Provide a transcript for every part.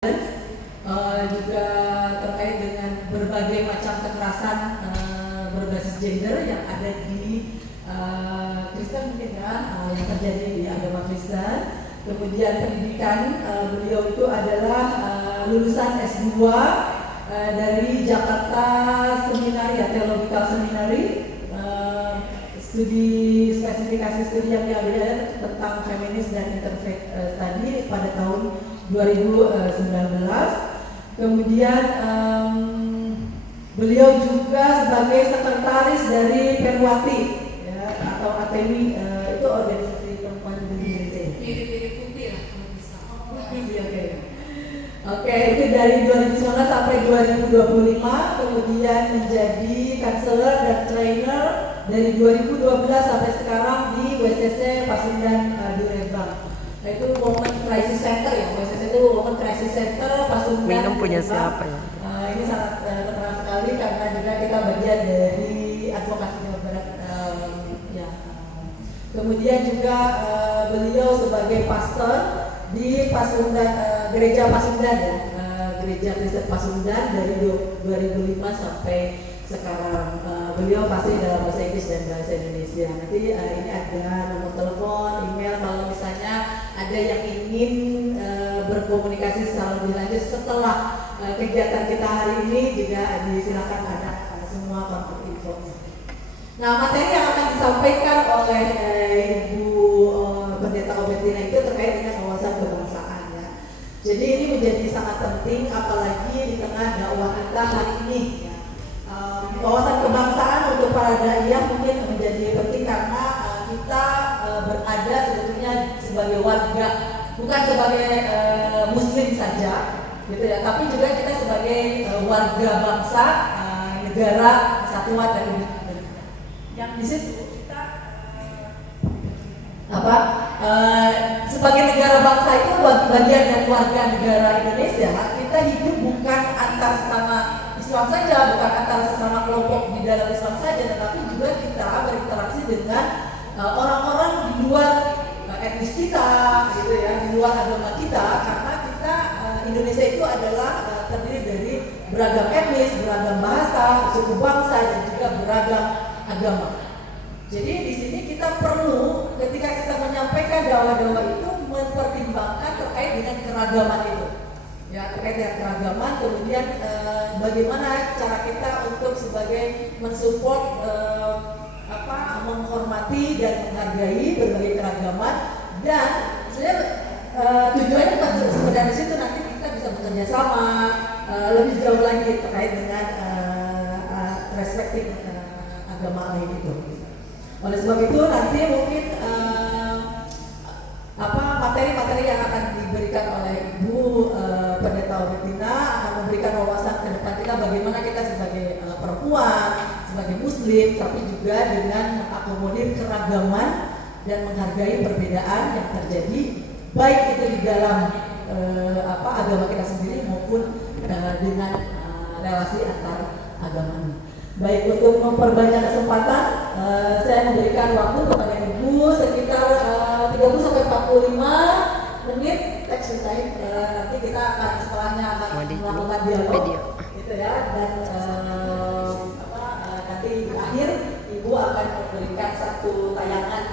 juga terkait dengan berbagai macam kekerasan berbasis gender yang ada di Kristen mungkin ya, yang terjadi di agama Kristen. Kemudian pendidikan, beliau itu adalah lulusan S2 dari Jakarta Seminari ya, Theological Seminary. Studi spesifikasi studi yang diambil tentang feminis dan interfaith study pada tahun 2019. Kemudian beliau juga sebagai sekretaris dari Perwati ya, atau ATMI, itu organisasi perempuan LGBT. Mirip-mirip putih lah kalau bisa. Oke, itu dari 2019 sampai 2025, kemudian menjadi counselor dan trainer dari 2012 sampai sekarang di WCC Pasundan Durembang. Nah, itu Women Crisis Center ya, WCC itu Women Crisis Center Pasundan. Minum punya Durembang. siapa ya? Ini sangat terkenal sekali karena juga kita bagian dari advokasi Jawa Barat. Kemudian juga beliau sebagai pastor di Pasundan, gereja Pasundan ya, gereja Kristen Pasundan dari 2005 sampai sekarang. Beliau pasti dalam bahasa Inggris dan bahasa Indonesia. Nanti ini ada nomor telepon, email kalau misalnya ada yang ingin berkomunikasi secara lebih lanjut setelah kegiatan kita hari ini, juga disilakan ada semua kontak infonya. Nah, materi yang akan disampaikan oleh Ibu Pendeta Obetina itu terkait dengan wawasan kebangsaan ya. Jadi ini menjadi sangat penting apalagi di tengah dakwah kita hari ini ya. Wawasan kebangsaan untuk para dai mungkin menjadi penting karena kita berada sebetulnya sebagai warga, bukan sebagai muslim saja gitu ya, tapi juga kita sebagai warga bangsa, negara kesatuan dan yang di situ kita sebagai negara bangsa itu bagian dari warga negara Indonesia. Kita hidup bukan antar sesama Islam saja, bukan antara sesama kelompok di dalam Islam saja, tetapi juga kita berinteraksi dengan orang-orang di luar etnis kita, gitu ya, di luar agama kita, karena kita Indonesia itu adalah terdiri dari beragam etnis, beragam bahasa, suku bangsa, dan juga beragam agama. Jadi di sini kita perlu ketika kita menyampaikan dakwah-dakwah itu mempertimbangkan terkait dengan keragaman itu. Ya, terkait dengan keragaman, kemudian bagaimana cara kita untuk sebagai mensupport menghormati dan menghargai berbagai keragaman, dan sebenarnya tujuannya sebenarnya situ nanti kita bisa bekerja sama lebih jauh lagi terkait dengan perspektif agama lain itu. Oleh sebab itu nanti mungkin materi-materi yang akan diberikan oleh Ibu Pendeta Obetina akan memberikan wawasan ke depan kita bagaimana kita sebagai perempuan, sebagai muslim, tapi juga dengan mengakomodir keragaman dan menghargai perbedaan yang terjadi baik itu di dalam agama kita sendiri maupun dengan relasi antar agama. Baik, untuk memperbanyak kesempatan, saya memberikan waktu kepada Ibu sekitar 30-45 menit text time. Nanti kita akan setelahnya akan melakukan dialog, gitu ya. Dan nanti di akhir Ibu akan memberikan satu tayangan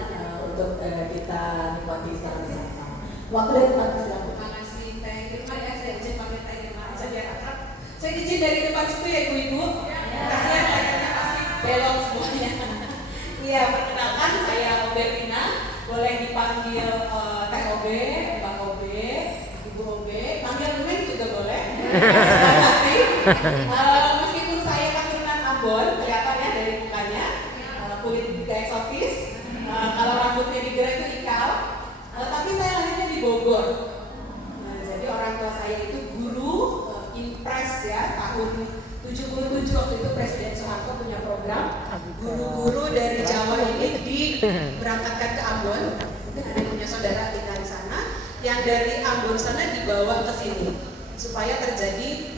untuk kita nikmati secara bersama. Waktu dan tempat silakan. Terima kasih Teh Irma ya, saya izin pakai Teh Irma aja biar akrab. Saya izin dari depan situ ya Ibu-ibu. Kasihan layarnya pasti belok semuanya. Iya, perkenalkan saya Obetina, boleh dipanggil Teh Obe, Bang Obe, Ibu Obe, panggil Neng juga boleh. Meskipun saya keturunan Ambon, kelihatan ya dari mukanya, kulit gak eksotis, kalau rambutnya digerak itu ikal, tapi saya lahirnya di Bogor. Jadi orang tua saya itu guru impres ya, tahun 77 waktu itu Presiden Soeharto punya program guru-guru dari Jawa ini diberangkatkan ke Ambon. Ada punya saudara tinggal di sana, yang dari Ambon sana dibawa ke sini supaya terjadi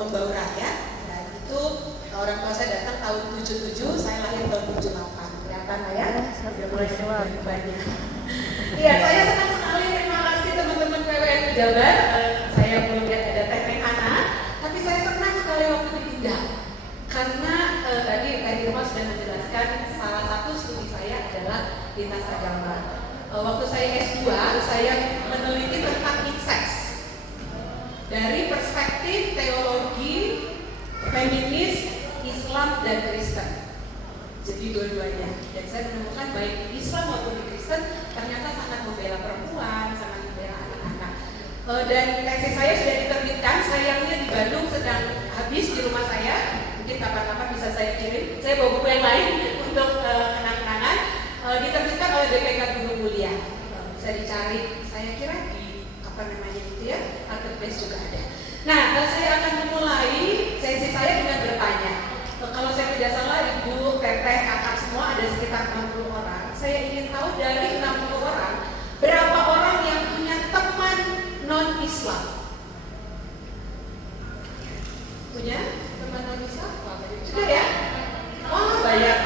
pembauran ya. Dan itu orang tua saya datang tahun 77, saya lahir tahun 78. Kelihatan lah ya, sudah mulai keluar banyak. Iya, saya senang sekali, terima kasih teman-teman PWN Jabar. Saya belum lihat waktu saya S2, saya meneliti tentang incest dari perspektif teologi, feminis, Islam, dan Kristen. Jadi dua-duanya. Dan saya menemukan baik di Islam maupun di Kristen ternyata sangat membela perempuan, sangat membela anak-anak. Dan tesis saya sudah diterbitkan, sayangnya di Bandung sedang habis di rumah saya. Mungkin kapan-kapan bisa saya kirim. Saya bawa buku yang lain untuk kenang-kenangan. Diterbitkan oleh BPK Gunung Mulia. Bisa dicari. Saya kira di apa namanya itu ya, marketplace juga ada. Nah, saya akan memulai sesi saya dengan bertanya. Kalau saya tidak salah, ibu, teteh, kakak semua ada sekitar 60 orang. Saya ingin tahu dari 60 orang, berapa orang yang punya teman non-Islam? Punya teman non-Islam? Sudah ya? Oh, banyak.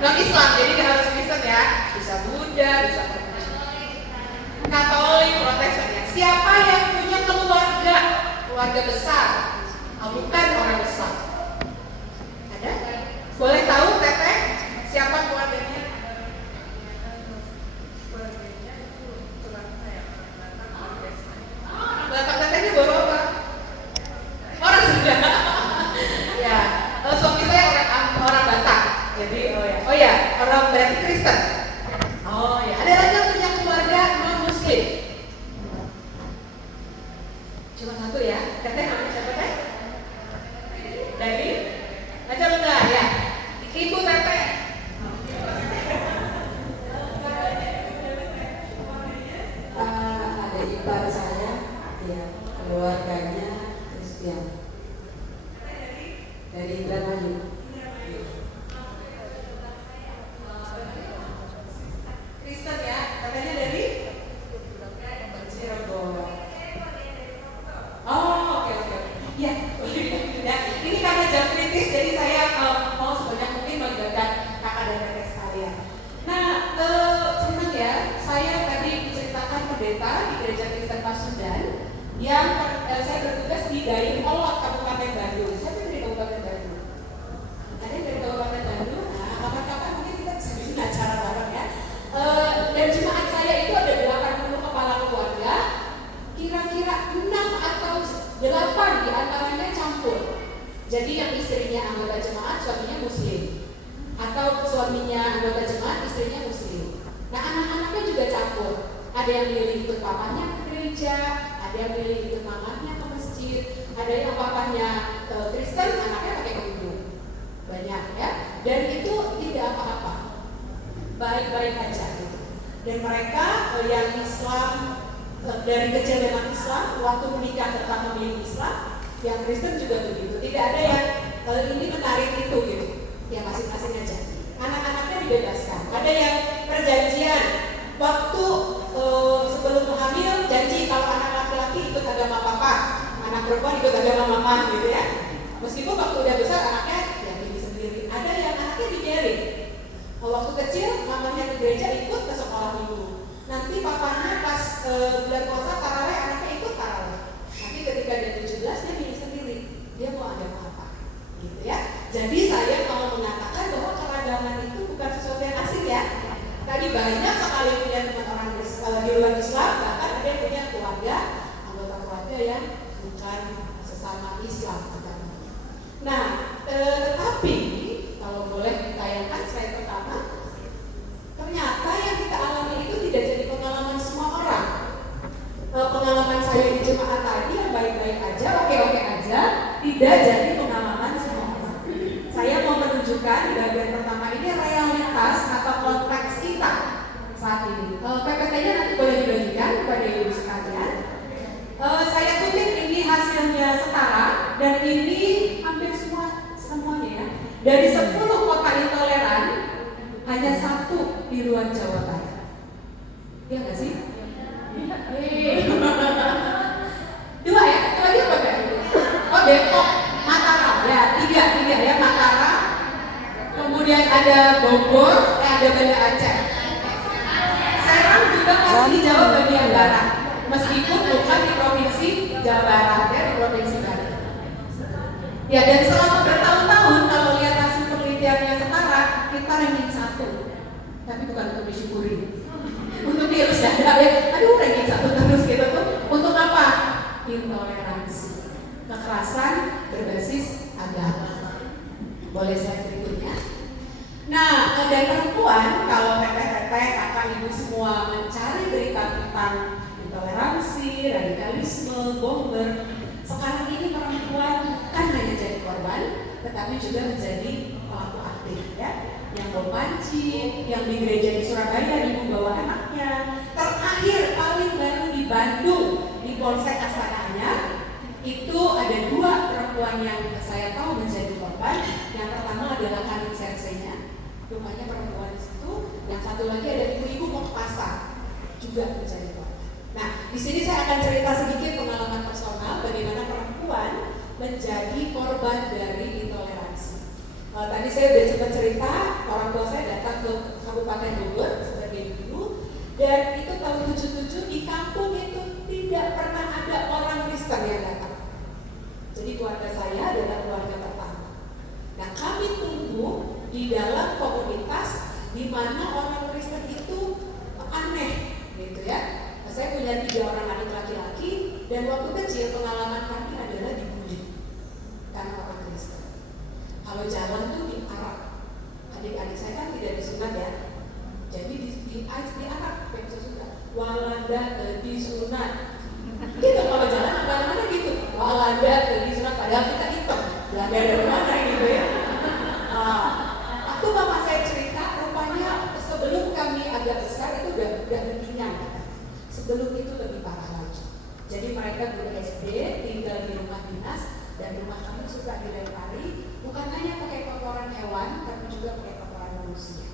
Non-Islam, jadi nggak harus Kristen ya. Bisa Buddha, bisa Katolik, Protestan ya. Siapa yang punya keluarga besar? Bukan orang besar. Ada? Boleh tahu teteh siapa keluarganya? Keluarganya itu tulang saya, Batak tetehnya baru apa? Orang Sunda. Ya, suami saya orang Batak. Jadi oh ya, orang berarti Kristen. Oh ya, ada lagi yang punya keluarga non Muslim. Cuma satu ya, teteh namanya siapa teh? Dari Aja enggak ya? Ibu teteh. Ada ipar saya, ya keluarganya Kristen. Dari Indramayu. Kristen ya, katanya dari Cirebon. Oh, oke. Ya, ini karena jam kritis, jadi saya mau sebanyak mungkin melibatkan kakak dan teteh sekalian. Nah, senang ya, saya tadi menceritakan pendeta di Gereja Kristen Pasundan yang saya bertugas di Dayakolot, Kabupaten Bandung. Siapa dari Kabupaten Bandung? Ada yang dari Kabupaten Bandung? Nah, kapan-kapan mungkin kita bisa bikin acara bareng ya. Dan jemaat saya itu ada 80 kepala keluarga, kira-kira 6 atau 8 diantaranya campur. Jadi yang istrinya anggota jemaat, suaminya Muslim, atau suaminya anggota jemaat, istrinya Muslim. Nah, anak-anaknya juga campur. Ada yang milih ikut papanya ke gereja, ada yang milih ikut mamanya ke masjid, ada yang papanya Kristen, anaknya pakai kerudung. Banyak ya. Dan itu tidak apa-apa, baik-baik aja gitu. Dan mereka yang Islam dari kecil memang Islam, waktu menikah tetap memilih Islam, yang Kristen juga begitu. Tidak ada yang ini menarik itu gitu. Ya masing-masing aja. Anak-anaknya dibebaskan. Ada yang perjanjian waktu sebelum hamil janji kalau anak laki-laki ikut agama papa, anak perempuan ikut agama mama gitu ya. Meskipun waktu udah besar anaknya ya pilih sendiri. Ada yang anaknya dibiarin. Waktu kecil mamanya ke gereja ikut ke sekolah minggu. Nanti papanya pas bulan puasa tarawih anaknya ikut tarawih. Nanti ketika dia 17 dia pilih sendiri. Dia mau agama apa? Gitu ya. Jadi saya mau mengatakan bahwa keragaman itu bukan sesuatu yang asing ya. Tadi banyak sekali punya teman orang di luar Islam, bahkan ada yang punya keluarga, anggota keluarga yang bukan sesama Islam agamanya. Nah, tetapi kalau boleh ditayangkan slide pertama, ternyata yang kita alami itu tidak jadi pengalaman semua orang. Pengalaman saya di jemaat tadi yang baik-baik aja, oke-oke aja, tidak jadi pengalaman semua orang. Saya mau menunjukkan di bagian pertama ini realitas atau konteks kita saat ini. PPT-nya nanti boleh dibagikan kepada ibu sekalian. Saya kutip ini hasilnya setara dan ini hampir semuanya ya. Dari 10 kota intoleran hanya 1 di luar Jawa Barat. Iya nggak sih? Dua ya? Itu lagi apa kan? Oh Depok, Mataram ya, tiga ya, Mataram. Kemudian ada Bogor, ada Banda Aceh. Serang juga masih di Jawa bagian barat, meskipun bukan di provinsi Jawa Barat ya, di provinsi Barat. Ya, dan selama bertahun-tahun kalau lihat hasil penelitiannya setara, kita ranking 1, tapi bukan untuk disyukuri. Untuk virus dada ya, aduh ranking 1 terus gitu tuh. Untuk apa? Intoleransi, kekerasan berbasis agama. Boleh saya berikutnya? Nah, dan perempuan, kalau teteh-teteh, kakak, ibu semua mencari berita tentang intoleransi, radikalisme, bomber, sekarang ini perempuan kan hanya jadi korban, tetapi juga menjadi pelaku aktif ya. Yang bom panci, yang di gereja di Surabaya ibu bawa anaknya. Terakhir paling baru di Bandung di Polsek Astana Anyar itu ada 2 perempuan yang saya tahu menjadi korban. Yang pertama adalah Kanit Sersenya, rupanya perempuan di situ. Yang satu lagi ada ibu-ibu mau ke pasar juga menjadi korban. Nah, di sini saya akan cerita sedikit pengalaman personal bagaimana perempuan menjadi korban dari intoleransi. Tadi saya sudah sempat cerita, orang tua saya datang ke Kabupaten Bogor sebagai guru, dan itu tahun 77 di kampung itu tidak pernah ada orang Kristen yang datang. Jadi keluarga saya adalah keluarga pertama. Nah, kami tumbuh di dalam komunitas di mana orang Kristen itu aneh, gitu ya. Nah, saya punya 3 orang adik laki-laki, dan waktu kecil pengalaman kami adalah dibully karena orang Kristen. Kalau jalan tuh diarak. Adik-adik saya kan tidak disunat ya. Jadi diarak, kayak sudah. Walanda disunat. Gitu kalau jalan mana-mana gitu. Walanda disunat, padahal kita hitam. Belanda dari mana gitu ya. Waktu mama saya cerita, rupanya sebelum kami agak besar itu udah berkenyang. Sebelum itu lebih parah lagi. Jadi mereka guru SD tinggal di rumah dinas, dan rumah kami suka dilempari, bukan hanya pakai kotoran hewan, tapi juga pakai kotoran manusia.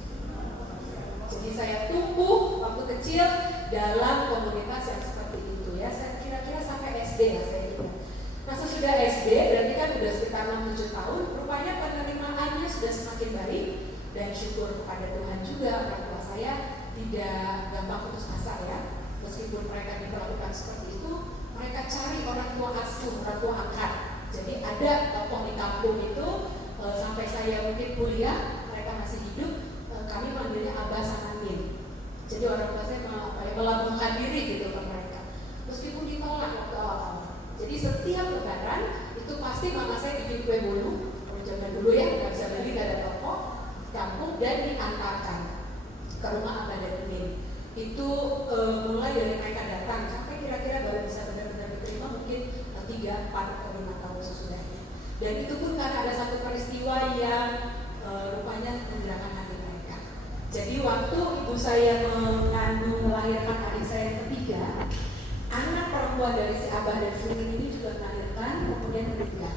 Jadi saya tumbuh waktu kecil dalam komunitas yang seperti itu ya. Saya kira-kira sampai SD lah saya ingat. Nah, sesudah SD, berarti kan sudah sekitar 6-7 tahun, rupanya penerimaannya sudah semakin baik, dan syukur kepada Tuhan juga orang tua saya tidak gampang putus asa ya. Meskipun mereka diperlakukan seperti itu, mereka cari orang tua asuh, orang tua angkat. Jadi ada tokoh di kampung itu, sampai saya mungkin kuliah, mereka masih hidup, kami manggilnya Abah Sanamin. Jadi orang tua saya melabuhkan diri gitu ke mereka. Meskipun ditolak waktu awal-awal. Jadi setiap lebaran itu pasti mama saya bikin kue bolu, zaman dulu ya, nggak bisa beli, nggak ada toko, kampung, dan diantarkan ke rumah Abah dan Umi. Itu mulai dari mereka datang sampai kira-kira baru bisa benar-benar diterima mungkin 3, 4, atau 5 tahun sesudahnya. Dan itu pun karena ada satu peristiwa yang rupanya menggerakkan hati mereka. Jadi waktu ibu saya mengandung melahirkan adik saya yang ketiga, anak perempuan dari si Abah dan si Umi ini juga melahirkan, kemudian meninggal.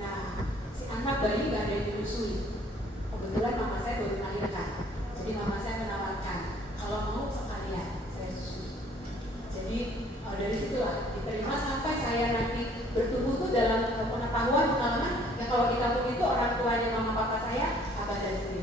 Nah, si anak bayi nggak ada yang disusui. Kebetulan mama saya baru melahirkan. Jadi mama saya menawarkan, kalau mau sekalian saya susui. Jadi dari situlah diterima sampai saya nanti bertumbuh tuh dalam pengetahuan pengalaman. Ya kalau di kampung itu orang tuanya mama papa saya Abah dan Umi.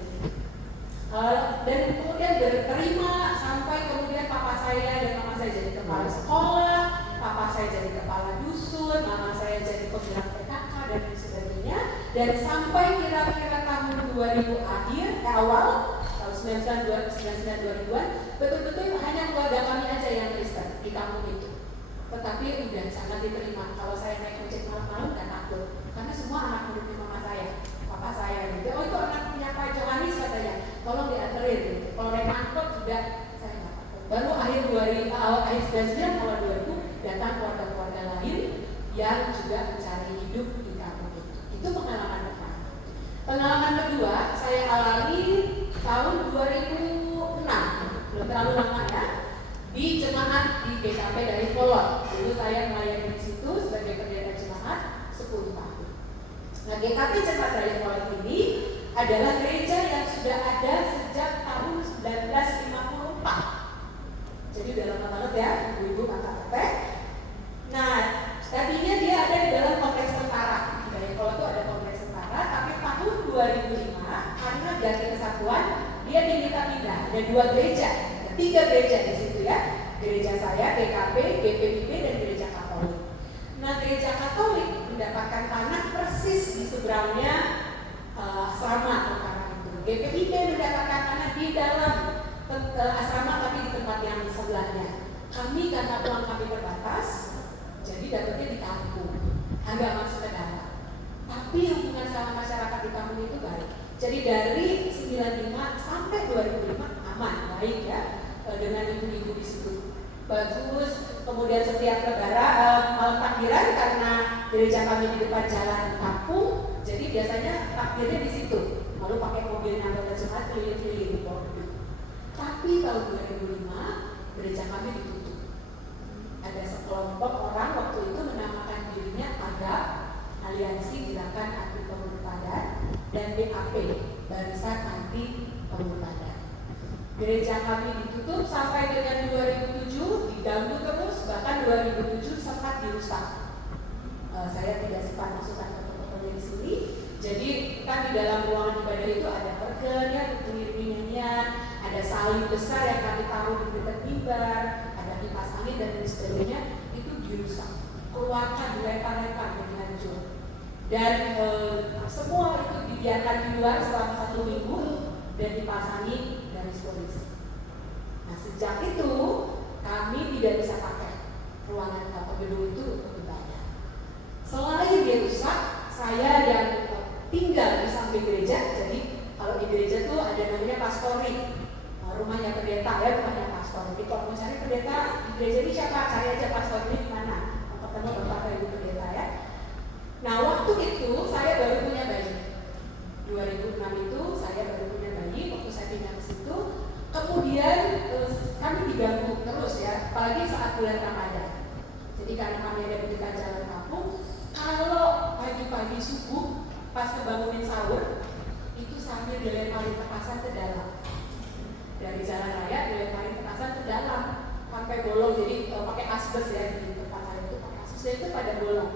Dan kemudian diterima sampai kemudian papa saya dan mama saya jadi kepala sekolah, papa saya jadi kepala dusun, mama saya jadi penggerak PKK dan lain sebagainya. Dan sampai kira-kira tahun 2000 akhir, awal tahun 1999-2000-an, betul-betul hanya keluarga kami aja yang Kristen di kampung itu. Tetapi udah sangat diterima. Kalau saya naik ojek malam-malam dan takut, karena semua anak murid mama saya, papa saya gitu. Oh itu anaknya Pak Johanis katanya, tolong dianterin gitu. Kalau naik angkot juga saya nggak takut. Baru akhir 1999 awal 2000 datang keluarga-keluarga lain yang juga mencari hidup di kampung itu. Itu pengalaman pertama. Pengalaman kedua saya alami tahun 2006, belum terlalu lama ya, di jemaat di GKP dari Polon. Dulu saya melayani di situ sebagai pendeta jemaat 10 tahun. Nah, GKP Jemaat Raya Polon ini adalah gereja yang sudah ada sejak tahun 1954. Jadi udah lama banget ya, ibu-ibu kakak-kakak. Nah, tadinya dia ada di dalam kompleks tentara. Di Raya Polon itu ada kompleks tentara, tapi tahun 2005 karena ganti kesatuan dia diminta pindah. Ada 2 gereja, ada 3 gereja di situ ya. Gereja saya, GKP, GPIB, dan gereja Katolik. Nah, gereja Katolik mendapatkan tanah persis di seberangnya asrama tentara itu. GPIB mendapatkan tanah di dalam asrama tapi di tempat yang sebelahnya. Kami karena uang kami terbatas, jadi dapetnya di kampung, agak masuk ke dalam. Tapi hubungan sama masyarakat di kampung itu baik. Jadi dari 95 sampai 2005 aman, baik ya, dengan ibu-ibu di situ. Bagus. Kemudian setiap lebaran malam takbiran karena gereja kami di depan jalan kampung, jadi biasanya takbirnya di situ. Lalu pakai mobilnya anggota jemaat keliling-keliling. Tapi tahun 2005 gereja kami ditutup. Ada sekelompok orang waktu itu menamakan dirinya AGAP, Aliansi Gerakan Anti Pembunuh Padat, dan BAP, Barisan Anti Pembunuh Padat. Gereja kami ditutup sampai dengan 2007, diganggu terus, bahkan 2007 sempat dirusak. Saya tidak sempat masukkan foto-fotonya di sini. Jadi kan di dalam ruangan ibadah itu ada organ, ya, nyanyian, ada salib besar yang kami taruh di dekat mimbar, ada kipas angin dan lain sebagainya, itu dirusak, keluarkan, dilempar-lempar dengan hancur. Dan semua itu dibiarkan di luar selama 1 minggu dan dipasangi garis polisi. Nah sejak itu kami tidak bisa pakai ruangan atau gedung itu untuk ibadah. Selain dirusak, saya yang tinggal di samping gereja, jadi kalau di gereja tuh ada namanya pastori, rumahnya pendeta ya, rumahnya pastor. Jadi kalau mau cari pendeta di gereja ini siapa, cari aja pastor ini di mana, ketemu bapak ibu pendeta ya. Nah waktu itu saya baru punya bayi, 2006 itu saya baru punya bayi waktu saya pindah ke situ. Kemudian kami diganggu terus ya, apalagi saat bulan Ramadan. Jadi karena kami ada di dekat jalan kampung, kalau pagi-pagi subuh pas kebangunin sahur itu sambil dilemparin petasan ke dalam, dari jalan raya dilemparin petasan ke dalam sampai bolong. Jadi pakai asbes ya, di tempat saya itu pakai asbes, dan itu pada bolong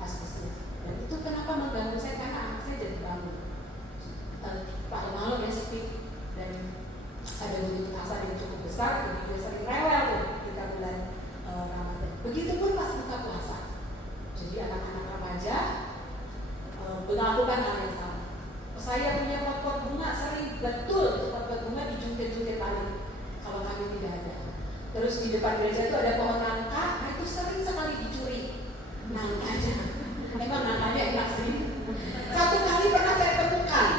asbesnya. Dan itu kenapa mengganggu saya, karena anak saya jadi bangun malam ya sepi dan ada bunyi petasan yang cukup besar, jadi dia sering rewel tuh ketika bulan Ramadan. Begitupun pas buka puasa, jadi anak-anak remaja melakukan hal yang sama. Saya punya pot bunga, sering betul pot bunga dijungkit-jungkit balik kalau kami tidak ada. Terus di depan gereja itu ada pohon nangka, nah itu sering sekali dicuri nangkanya. Emang nangkanya enak sih. Satu kali pernah saya temukan.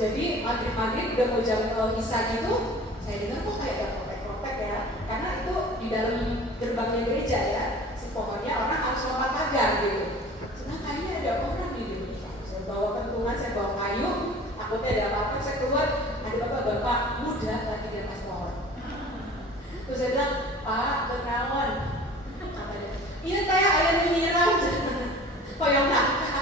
Jadi maghrib udah mau jam isya gitu, saya dengar kok kayak ada protek-protek ya, karena itu di dalam gerbangnya gereja ya, pohonnya orang harus lompat pagar gitu. Nah kayaknya ada orang di Indonesia. Saya bawa kentungan, saya bawa kayu, takutnya ada apa-apa, saya keluar, ada bapak-bapak muda lagi di atas pohon. Terus saya bilang, Pak, kenalan. Katanya, iya kayak ayam nyiram. Koyong nangka.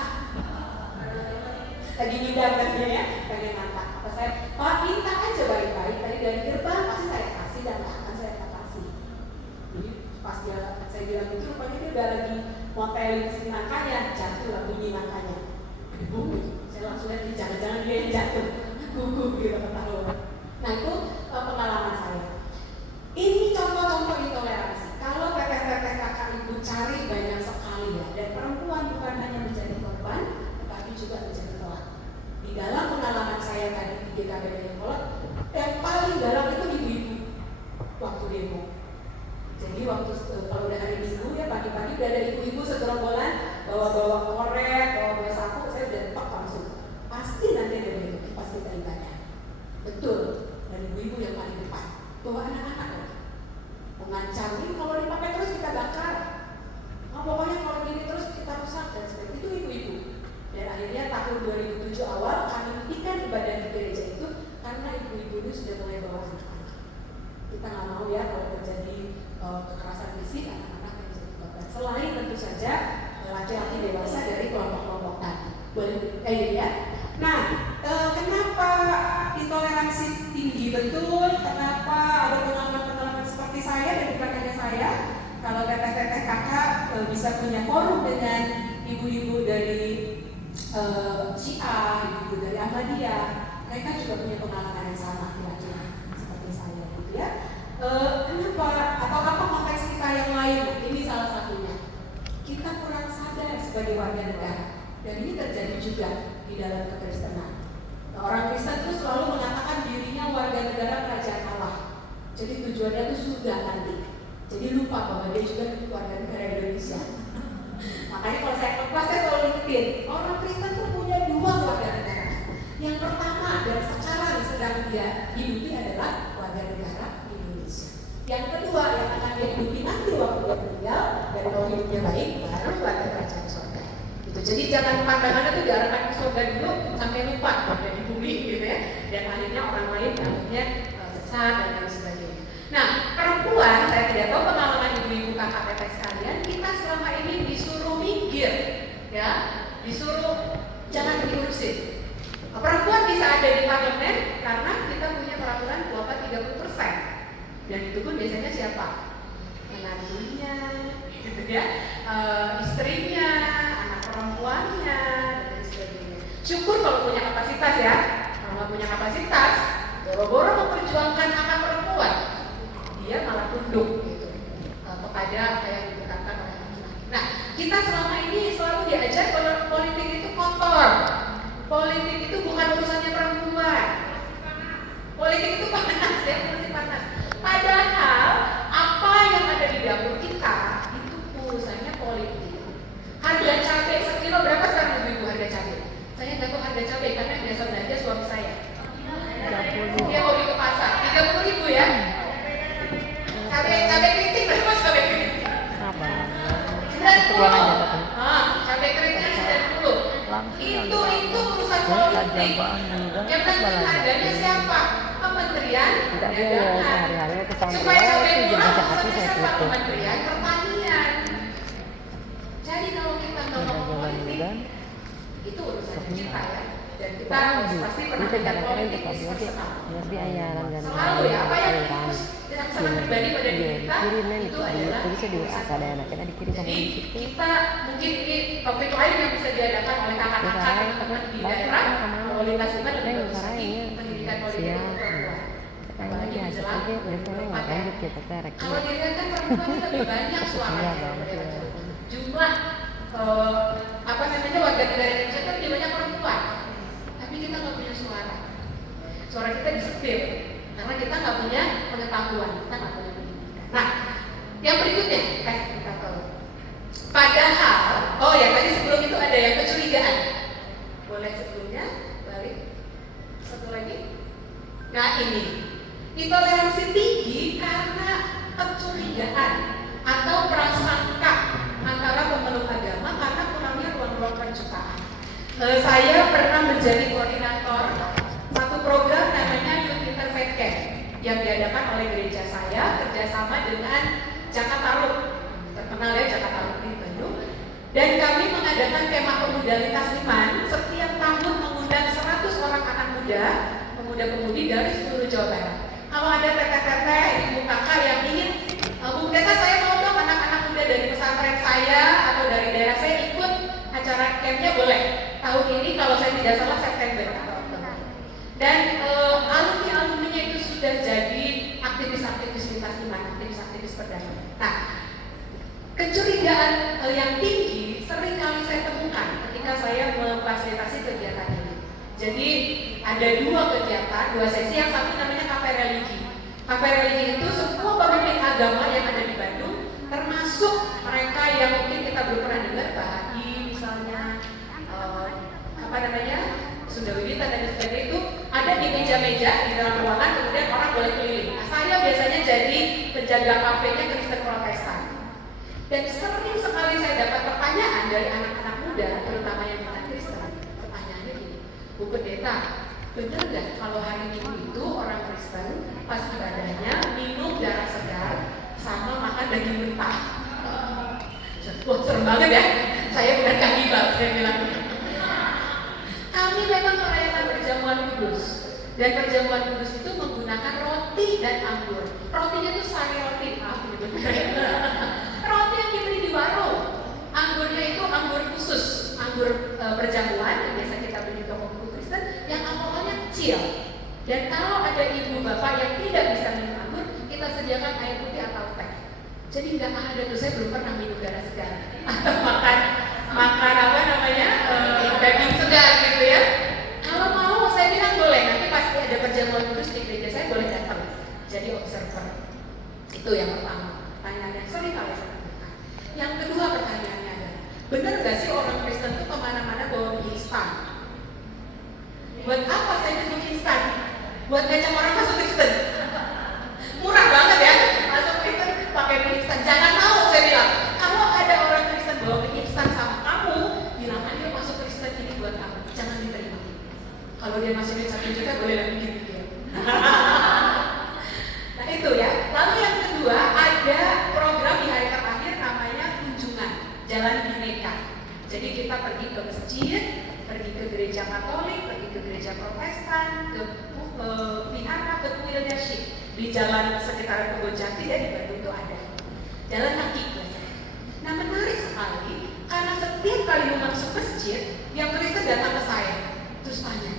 Lagi ngidam katanya ya, pengen nangka. Apa saya, Pak minta aja baik-baik, tadi dari gerbang pasti saya kasih dan akan saya kasih. Jadi pas saya bilang itu, rupanya dia udah lagi motelin si nangkanya, jatuh lah bunyi nangkanya. Saya langsung lihat, jangan-jangan dia yang jatuh, gugup gitu ketahuan. Nah itu pengalaman saya. Ini contoh-contoh intoleransi. Kalau teteh-teteh kakak ibu cari banyak sekali ya, dan perempuan bukan hanya menjadi korban, tetapi juga menjadi pelaku. Di dalam pengalaman saya tadi di GKP Dayakolot, yang paling dalam itu ibu-ibu waktu demo. Jadi waktu kalau udah hari Minggu ya pagi-pagi udah ada ibu-ibu segerombolan bawa-bawa korek, bawa-bawa sapu, saya udah tepak langsung. Pasti nanti ada demo, pasti terlibatnya. Betul, dan ibu-ibu yang paling depan, bawa anak-anak lagi. Mengancam ini kalau dipakai terus kita bakar. Nah, pokoknya kalau gini terus kita rusak dan sebagainya. Itu ibu-ibu. Dan akhirnya tahun 2007 awal kami hentikan ibadah di gereja itu karena ibu-ibu itu sudah mulai bawa anak-anak. Kita nggak mau ya kalau terjadi kekerasan fisik anak-anak yang jadi korban. Selain tentu saja laki-laki dewasa dari kelompok-kelompok tadi. Boleh ya. Nah, kenapa intoleransi tinggi betul? Kenapa ada pengalaman-pengalaman seperti saya dan bukan hanya saya? Kalau teteh-teteh kakak bisa punya forum dengan ibu-ibu dari Syiah, ibu-ibu dari Ahmadiyah, mereka juga punya pengalaman yang sama kira-kira seperti saya gitu ya. Kenapa? Atau apa konteks kita yang lain? Ini salah satunya. Kita kurang sadar sebagai warga negara, dan ini terjadi juga di dalam kekristenan. Nah, orang Kristen itu selalu mengatakan dirinya warga negara kerajaan Allah. Jadi tujuannya itu surga nanti. Jadi lupa bahwa dia juga warga negara Indonesia. Makanya kalau saya khotbah saya selalu ingetin, orang Kristen tuh punya dua warga negara. Yang pertama dan sekarang sedang dia hidupi adalah warga negara Indonesia. Yang kedua yang akan dia hidupi nanti waktu dia meninggal dan kalau hidupnya baik baru warga kerajaan surga. Gitu. Jadi jangan pandangannya tuh diarahkan ke surga dulu sampai lupa warga di bumi gitu ya. Dan akhirnya orang lain akhirnya sesat dan lain sebagainya. Nah, perempuan, saya tidak tahu pengalaman ibu-ibu kakak teteh sekalian, kita selama ini disuruh minggir, ya, disuruh jangan diurusin. Perempuan bisa ada di parlemen karena kita punya peraturan kuota 30%. Dan itu pun biasanya siapa? Menantunya, gitu ya, istrinya, anak perempuannya, dan lain sebagainya. Syukur kalau punya kapasitas ya. Kalau nggak punya kapasitas, boro-boro memperjuangkan anak perempuan, dia malah tunduk gitu kepada apa yang ditetapkan oleh laki-laki. Nah, kita selama ini selalu diajar bahwa politik itu kotor. Politik itu bukan urusannya perempuan. Politik itu panas ya, masih panas. Padahal apa yang ada di dapur kita itu urusannya politik. Harga cabai sekilo berapa sekarang ibu-ibu harga cabai? Saya nggak tahu harga cabai karena biasa belanja suami saya. Dia hobi ke pasar, 30.000 ya. Cabai keriting berapa cabai keriting? 90. Cabai keriting 90. Itu urusan politik. Yang penting harganya siapa? Kementerian Perdagangan. Supaya cabai murah urusannya siapa? Kementerian Pertanian. Jadi kalau kita ngomong politik, itu urusan kita ya. Dan kita pasti pernah dengar politik is personal. Selalu ya, apa yang sangat pribadi pada diri kita itu adalah urusan. Jadi kita mungkin ini topik lain yang bisa diadakan oleh kakak-kakak teman-teman di daerah lalu lintas juga lebih bagus lagi pendidikan politik untuk perempuan. Apalagi menjelang kalau dilihat kan perempuan itu lebih banyak suaranya. Jumlah warga negara Indonesia itu lebih banyak perempuan. Tapi kita nggak punya suara. Suara kita disepil karena kita nggak punya pengetahuan, kita nggak punya pendidikan. Nah, yang berikutnya kita tahu. Padahal, tadi sebelum itu ada yang kecurigaan. Boleh sebelumnya balik satu lagi. Nah ini intoleransi tinggi karena kecurigaan atau prasangka antara pemeluk agama karena kurangnya ruang-ruang penciptaan. Saya pernah menjadi koordinator satu program namanya Youth Interfaith Camp yang diadakan oleh gereja saya kerjasama dengan Jakatarup, terkenal ya Jakatarup di Bandung. Dan kami mengadakan kemah pemuda lintas iman setiap tahun mengundang 100 orang anak muda, pemuda-pemudi dari seluruh Jawa Barat. Kalau ada teteh-teteh, ibu kakak yang ingin, Bu Pendeta saya mau dong anak-anak muda dari pesantren saya atau dari daerah saya ikut acara campnya boleh. Tahun ini kalau saya tidak salah September atau Oktober. Dan alumni-alumninya itu sudah jadi aktivis-aktivis lintas iman, aktivis-aktivis perdamaian. Nah, kecurigaan yang tinggi sering kali saya temukan ketika saya memfasilitasi kegiatan ini. Jadi ada dua sesi, yang satu namanya kafe religi. Kafe religi itu semua pemimpin agama yang ada di Bandung, termasuk mereka yang mungkin kita belum pernah dengar, Bahagi misalnya, Sunda Wiwita dan sebagainya itu ada di meja-meja di dalam ruangan, kemudian orang boleh keliling. Nah, saya biasanya jadi penjaga kafenya Kristen Protestan. Dan sering sekali saya dapat pertanyaan dari anak-anak muda, terutama yang bukan Kristen. Pertanyaannya gini, Bu Pendeta, benar nggak kalau hari Minggu itu orang Kristen pas ibadahnya minum darah segar sama makan daging mentah? Wah, serem banget ya. Saya bukan kanibal, saya bilang. Kami memang merayakan perjamuan kudus. Dan perjamuan kudus itu menggunakan roti dan anggur. Rotinya itu sari roti, roti yang dibeli di warung. Anggurnya itu anggur khusus, anggur perjamuan yang biasa kita beli di toko buku Kristen, yang alkoholnya kecil. Dan kalau ada ibu bapak yang tidak bisa minum anggur, kita sediakan air putih atau teh. Jadi nggak ada tuh, saya belum pernah minum darah segar atau makan daging segar gitu ya. Kalau mau saya bilang boleh, nanti pasti ada perjamuan kudus di gereja saya boleh datang jadi observer. instan. Buat apa saya bikin instan? Buat ngajak orang masuk Kristen. Murah banget ya, masuk Kristen pakai mie instan. Jangan mau, saya bilang. Kalau ada orang Kristen bawa mie instan sama kamu, bilang aja masuk Kristen ini buat kamu. Jangan diterima. Kalau dia masih duit 1 juta, boleh lah bikin-bikin. Nah itu ya. Lalu yang kedua, ada program di hari terakhir namanya kunjungan Jalan Bineka. Jadi kita pergi ke masjid, pergi ke gereja Katolik, pergi ke gereja Protestan, ke Vihara, ke Kuildaship di jalan sekitaran Kebonjati dan di Bandung itu ada jalan kaki biasanya. Nah menarik sekali karena setiap kali mau masuk masjid, yang Kristen datang ke saya terus tanya,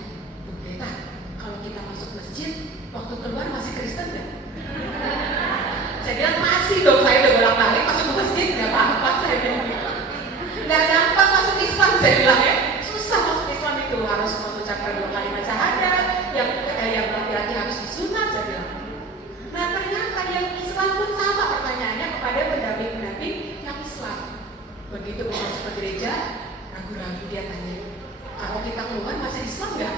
Bu Pendeta, kalau kita masuk masjid, waktu keluar masih Kristen nggak? Saya bilang masih dong, saya udah bolak-balik masuk ke masjid, nggak apa-apa saya bilang gitu. Nggak gampang masuk Islam, saya bilang ya. Susah masuk Islam itu, harus mengucapkan 2 kalimat syahadat, yang laki-laki harus disunat, saya bilang. Nah ternyata yang Islam pun sama pertanyaannya kepada pendamping-pendamping yang Islam. Begitu masuk ke gereja, ragu-ragu dia tanya, kalau kita keluar masih Islam nggak?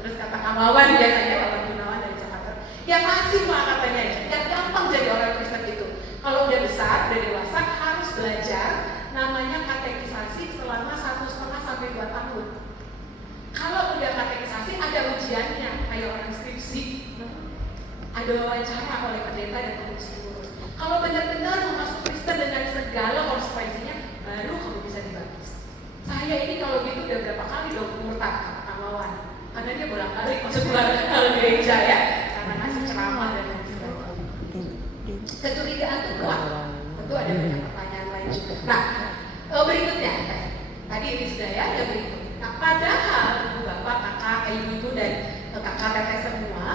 Terus kata Kang Wawan biasanya, Wawan Gunawan dari Jakarta, ya masih mah katanya, yang gampang jadi orang Kristen itu. Kalau udah besar, udah dewasa, harus belajar namanya katekisasi selama 1,5 sampai 2 tahun. Kalau udah katekisasi ada ujiannya, kayak orang skripsi, ada wawancara oleh pendeta dan pengurus. Kalau benar-benar mau masuk Kristen dengan segala konsekuensinya, baru kamu bisa dibaptis. Saya ini kalau gitu udah berapa kali dong murtad kata Kang Wawan, karena dia bolak-balik masuk ke gereja ya, karena ngasih ceramah dan lain sebagainya. Kecurigaan itu kuat. Tentu ada banyak pertanyaan lain juga. Nah, berikutnya, tadi ini sudah ya, yang berikut. Nah, padahal ibu bapak, kakak, ibu-ibu dan kakak teteh semua,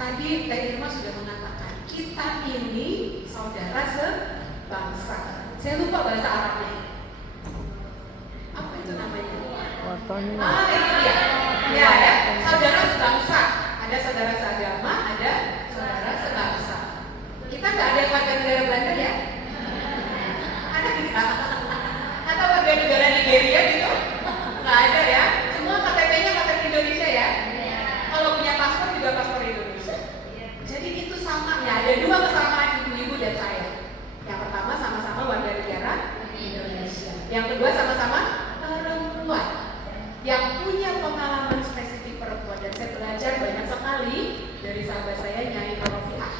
tadi Teh Irma sudah mengatakan kita ini saudara sebangsa. Saya lupa bahasa Arabnya. Apa itu namanya? Itu dia. Ya, saudara sebangsa. Ada saudara seagama, ada saudara sebangsa. Kita nggak ada warga negara Belanda ya? Ada nggak? Atau warga negara Nigeria gitu? Nggak ada ya? Semua KTP-nya KTP Indonesia ya? Kalau punya paspor juga paspor Indonesia. Jadi itu sama ya, ada 2 kesamaan ibu-ibu dan saya. Yang pertama sama-sama warga negara Indonesia. Yang kedua sama-sama perempuan yang punya pengalaman spesifik perempuan, dan saya belajar banyak sekali dari sahabat saya Nyai Rofiah.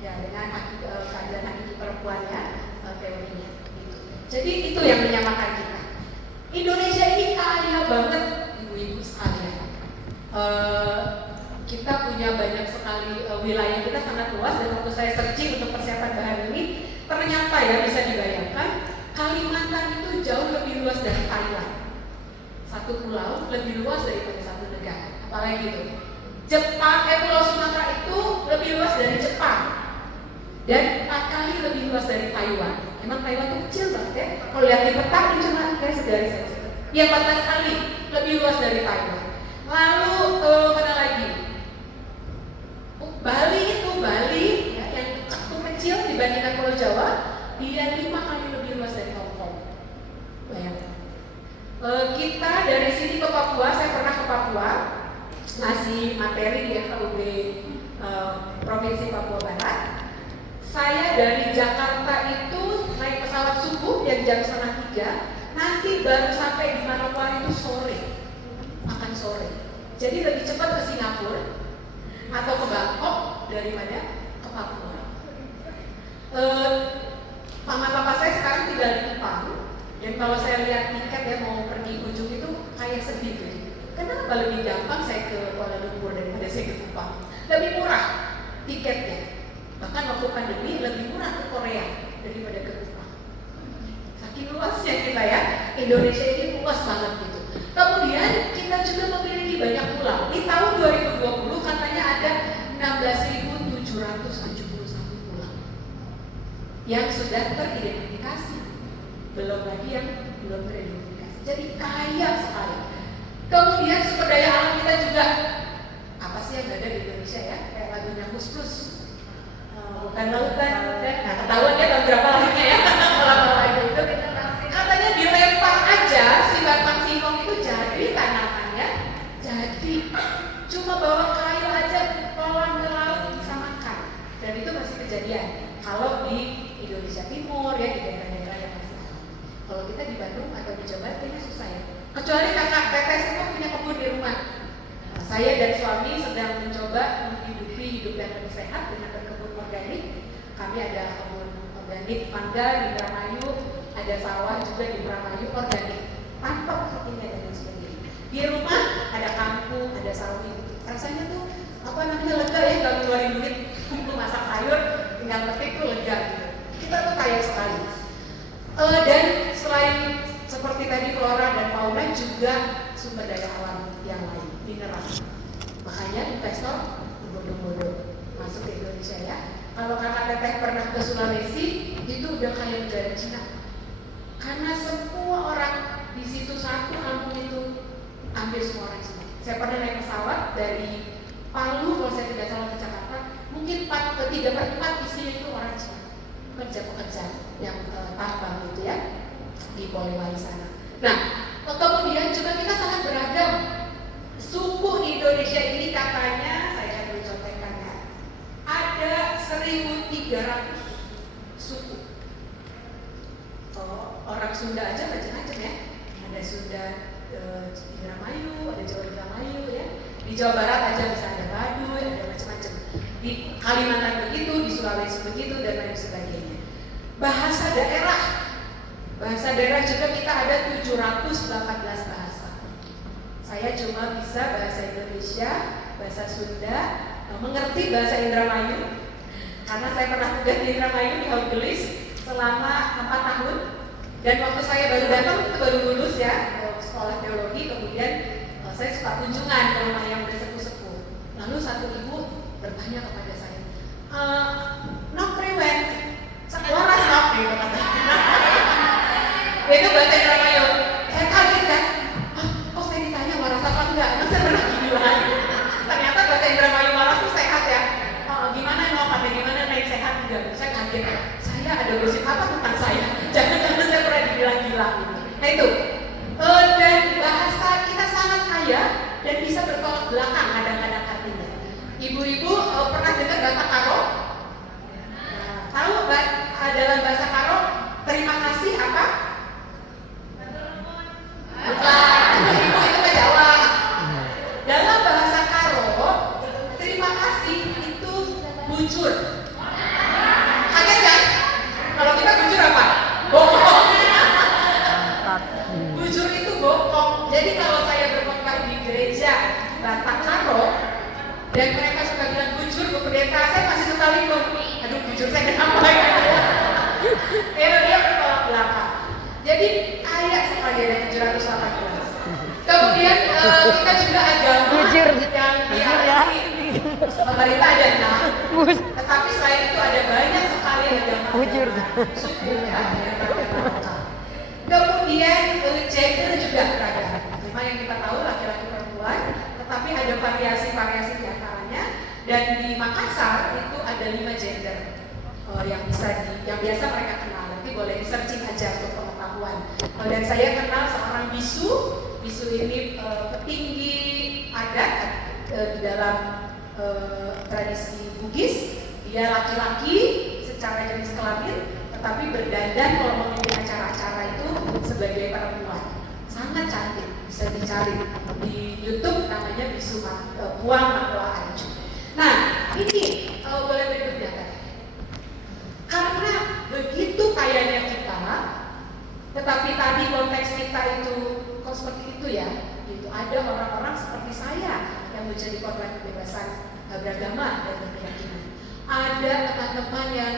Ya, dengan keadilan hakiki perempuan ya, teorinya. Gitu. Jadi itu yang menyamakan kita. Indonesia ini kaya banget ibu-ibu sekalian. Kita punya banyak sekali wilayah kita sangat luas, dan waktu saya searching untuk persiapan bahan ini, ternyata ya bisa dibayangkan Kalimantan itu jauh lebih luas dari Thailand. Satu pulau lebih luas daripada satu negara. Apalagi itu Pulau Sumatera itu lebih luas dari Jepang dan 4 kali lebih luas dari Taiwan. Emang Taiwan itu kecil banget ya. Kalau lihat di peta ini cuma kayak segaris saja. Ya 14 kali lebih luas dari Taiwan. Lalu mana lagi? Bali ya, yang kecil dibandingkan Pulau Jawa, dia 5 kali lebih luas dari Hong Kong. Bayangkan. Kita dari sini ke Papua, saya pernah ke Papua ngasih materi di FKUB Provinsi Papua Barat. Saya dari Jakarta itu naik pesawat subuh yang jam 2:30, nanti baru sampai di Manokwari itu sore, akan sore. Jadi lebih cepat ke Singapura atau ke Bangkok daripada ke Papua. Mama papa saya sekarang tinggal di Kupang, dan kalau saya lihat tiket ya mau pergi kunjung itu kayak sedih gitu. Kenapa lebih gampang saya ke Kuala Lumpur daripada saya ke Kupang? Lebih murah tiketnya. Bahkan waktu pandemi lebih murah ke Korea daripada ke Kupang. Saking luasnya kita ya, Indonesia ini luas banget gitu. Kemudian kita juga memiliki banyak pulau. Di tahun 2020 katanya ada 16.771 pulau yang sudah teridentifikasi. Belum lagi yang belum teridentifikasi. Jadi kaya sekali. Kemudian sumber daya alam kita juga, apa sih yang ada di Indonesia ya? Kayak lagunya Kus-Plus, bukan lautan. Nah ketahuan ya tahun berapa lahirnya ya? Kalau lagu itu katanya dilempar aja si batu kita di Bandung atau di Jawa Barat kayaknya susah ya. Kecuali kakak teteh semua punya kebun di rumah. Nah, saya dan suami sedang mencoba menghidupi hidup yang lebih sehat dengan berkebun organik. Kami ada kebun organik mangga di Indramayu, ada sawah juga di Indramayu organik, tanpa pupuknya dan lain sebagainya. Di rumah ada kangkung, ada sawi. Rasanya tuh lega ya, nggak ngeluarin duit untuk masak sayur, tinggal petik tuh lega gitu. Kita tuh kaya sekali. Dan selain seperti tadi flora dan fauna juga sumber daya alam yang lain, mineral. Makanya investor bodoh-bodoh masuk ke Indonesia ya. Kalau kakak teteh pernah ke Sulawesi, itu udah kayak negara Cina. Karena semua orang di situ satu kampung itu hampir semua orang Cina. Saya pernah naik pesawat dari Palu kalau saya tidak salah ke Jakarta, mungkin 3/4 isinya itu orang Cina, pekerja-pekerja yang tambang gitu ya di Polewali sana. Nah, kemudian juga kita sangat beragam. Suku di Indonesia ini katanya, saya akan mencontohkannya, ada 1.300 suku. Orang Sunda aja macam-macam ya. Ada Sunda Indramayu, ada Jawa Indramayu ya. Di Jawa Barat aja bisa ada Baduy, ada macam-macam. Di Kalimantan begitu, di Sulawesi begitu dan lain sebagainya. Bahasa daerah juga kita ada 718 bahasa. Saya cuma bisa bahasa Indonesia, bahasa Sunda, mengerti bahasa Indramayu karena saya pernah tugas di Indramayu di Honggelis selama 4 tahun. Dan waktu saya baru datang itu baru lulus ya sekolah teologi, kemudian saya suka kunjungan ke rumah yang udah sepuh-sepuh. Lalu satu ibu bertanya kepada saya, "Nok priwen, waras nok?" gitu katanya. Itu bahasa Indramayu. Saya kaget kan, kok saya ditanya waras apa enggak? Kan saya pernah bilang. Ternyata bahasa Indramayu waras itu sehat ya. Gimana nok? Apa gimana naik sehat juga? Saya kaget. Saya ada gosip apa tentang saya? Jangan-jangan saya pernah dibilang gila. Nah itu. Dan bahasa kita sangat kaya dan bisa bertolak belakang kadang-kadang artinya. Ibu-ibu pernah dengar kata karo? Nah, tahu dalam bahasa karo terima kasih apa? Bukan, ibu itu ke Jawa. Dalam bahasa karo terima kasih itu bujur. Kaget kan? Kalau kita bujur apa? Bokong. Bujur itu bokong. Jadi kalau saya berkhotbah di gereja Batak Karo dan mereka suka bilang bujur Bu Pendeta, saya masih suka linglung. Aduh, bujur saya kenapa ya? Dia bertolak belakang. Jadi kaya sekali ada 718. Kemudian kita juga agama yang diakui pemerintah ada 6. Tetapi selain itu ada banyak sekali agama suku ya. Kemudian gender juga beragam. Cuma yang kita tahu laki-laki perempuan, tetapi ada variasi-variasi di antaranya. Dan di Makassar itu ada 5 gender yang biasa mereka kenal. Nanti boleh di searching aja untuk pengetahuan. Dan saya kenal seorang bisu. Bisu ini petinggi adat di dalam tradisi Bugis. Dia laki-laki secara jenis kelamin, tetapi berdandan kalau memimpin acara-acara itu sebagai perempuan. Sangat cantik, bisa dicari di YouTube, namanya Bisu Puang Mangkola Anju. Nah, ini boleh berikutnya kan? Karena begitu kayanya kita, tetapi tadi konteks kita itu kok seperti itu ya, gitu. Ada orang-orang seperti saya yang menjadi korban kebebasan beragama dan berkeyakinan. Ada teman-teman yang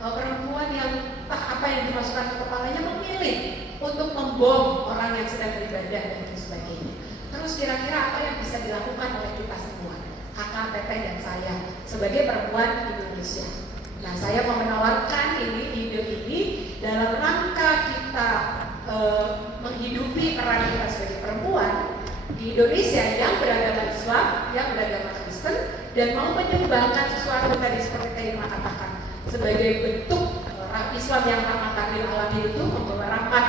perempuan yang entah apa yang dimasukkan ke kepalanya memilih untuk membom orang yang sedang beribadah dan sebagainya. Terus kira-kira apa yang bisa dilakukan oleh kita semua, kakak, teteh, dan saya sebagai perempuan Indonesia? Nah, saya mau menawarkan ide ini dalam rangka kita menghidupi peran kita sebagai perempuan di Indonesia yang beragama Islam, yang beragama Kristen, dan mau menyumbangkan sesuatu tadi seperti tadi katakan sebagai bentuk Islam yang rahmat lil alamin itu membawa rahmat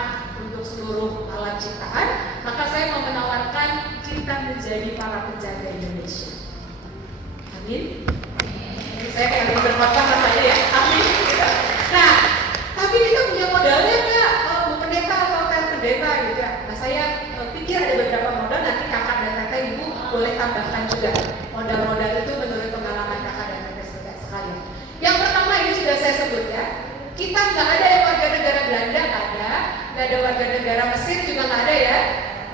untuk seluruh alam ciptaan. Maka saya mau menawarkan kita menjadi para penjaga Indonesia. Amin. Saya kayak berkhotbah rasanya ya. Amin. Nah, tapi kita punya modalnya nggak, Bu Pendeta atau Tante? pikir ada beberapa modal, nanti kakak dan teteh ibu boleh tambahkan juga. Modal-modal itu menurut pengalaman kakak dan teteh sekalian. Yang pertama ini sudah saya sebut ya. Kita nggak ada yang warga negara Belanda, nggak ada warga negara Mesir juga nggak ada ya.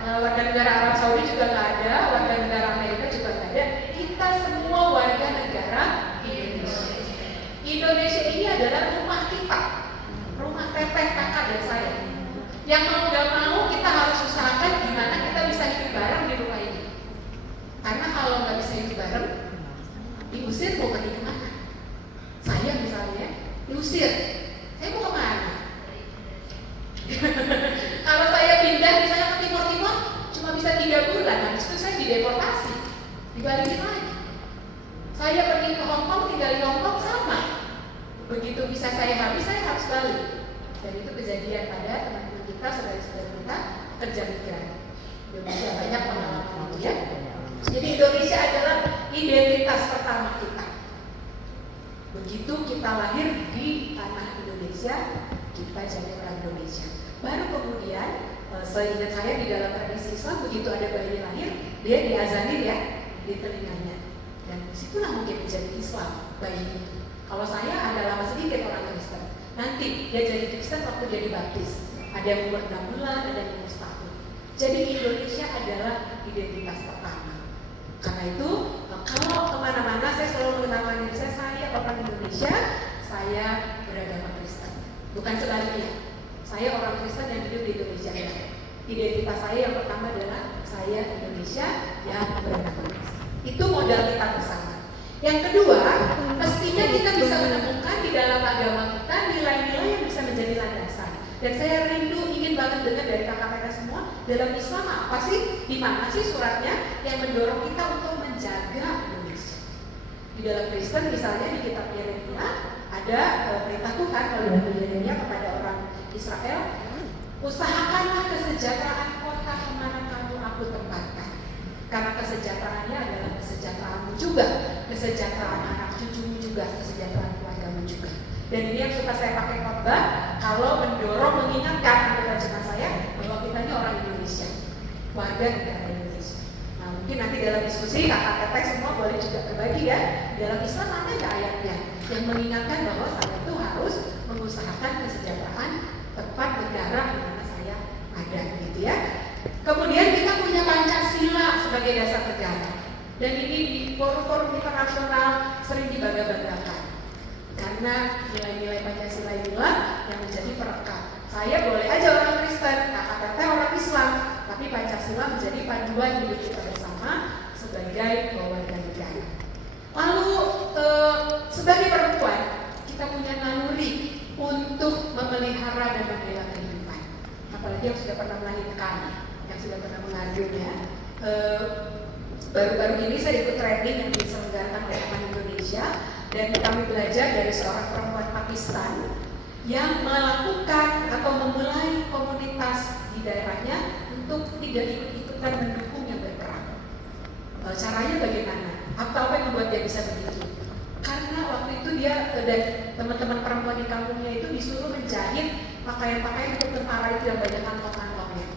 Warga negara Arab Saudi juga nggak ada, warga negara Amerika juga nggak ada. Kita semua warga negara Indonesia. Indonesia ini adalah rumah kita, rumah teteh, kakak dan saya. Yang mau nggak mau kita harus usahakan gimana kita bisa hidup bareng di rumah ini. Karena kalau nggak bisa hidup bareng, diusir mau pergi kemana? Saya misalnya diusir, saya mau kemana? Kalau saya pindah misalnya ke Timur cuma bisa 3 bulan, habis itu saya dideportasi, dibalikin lagi. Saya pergi ke Hongkong, tinggal di Hongkong sama. Begitu visa saya habis, saya harus balik. Dan itu kejadian pada teman-teman kita, saudara-saudara kita kerja migran. Indonesia banyak pengalaman itu ya. Jadi Indonesia adalah identitas pertama kita. Begitu kita lahir di tanah Indonesia, kita jadi orang Indonesia. Baru kemudian, seingat saya di dalam tradisi Islam, begitu ada bayi lahir, dia diazanin ya di telinganya. Dan disitulah mungkin menjadi Islam bayi itu. Kalau saya ada lama sedikit orang Kristen. Nanti dia jadi Kristen waktu dia dibaptis. Ada yang umur 6 bulan, ada yang umur 1 tahun. Jadi Indonesia adalah identitas pertama. Karena itu, kalau kemana-mana saya selalu mengenalkan diri saya orang Indonesia, saya beragama Kristen. Bukan sebaliknya. Saya orang Kristen yang hidup di Indonesia. Identitas saya yang pertama adalah saya Indonesia yang beragama Kristen. Itu modal kita bersama. Yang kedua, mestinya kita bisa menemukan di dalam agama kita nilai-nilai yang bisa menjadi landasan. Dan saya rindu ingin banget dengar dari kakak-kakak semua, dalam Islam apa sih? Di mana sih suratnya yang mendorong kita untuk menjaga Indonesia? Di dalam Kristen misalnya di kitab Yeremia ada perintah Tuhan oleh Nabi Yeremia kepada orang Israel, usahakanlah kesejahteraan kota kemana kamu aku tempatkan. Karena kesejahteraannya adalah kesejahteraanmu juga, kesejahteraan anak cucumu juga, kesejahteraan keluargamu juga. Dan ini yang suka saya pakai khotbah kalau mendorong, mengingatkan kepada jemaat saya bahwa kita ini orang Indonesia, warga negara Indonesia. Nah mungkin nanti dalam diskusi kakak teteh semua boleh juga berbagi ya. Dalam Islam ada nggak ayatnya yang mengingatkan bahwa saya itu harus mengusahakan kesejahteraan tempat negara di mana saya ada, gitu ya. Kemudian kita punya Pancasila sebagai dasar negara. Dan ini di forum-forum internasional sering dibangga-banggakan. Karena nilai-nilai Pancasila inilah yang menjadi perekat. Saya boleh aja orang Kristen, kakak teteh orang Islam, tapi Pancasila menjadi panduan hidup kita bersama sebagai warga negara. Lalu sebagai perempuan, kita punya naluri untuk memelihara dan membela kehidupan. Apalagi yang sudah pernah melahirkan, yang sudah pernah mengandung ya. Baru-baru ini saya ikut training yang diselenggarakan oleh Taman Indonesia, dan kami belajar dari seorang perempuan Pakistan yang melakukan atau memulai komunitas di daerahnya untuk tidak ikut-ikutan mendukung yang berperang. Caranya bagaimana? Apa yang membuat dia bisa begitu? Karena waktu itu dia dan teman-teman perempuan di kampungnya itu disuruh menjahit pakaian-pakaian untuk tentara itu yang banyak kantong-kantongnya.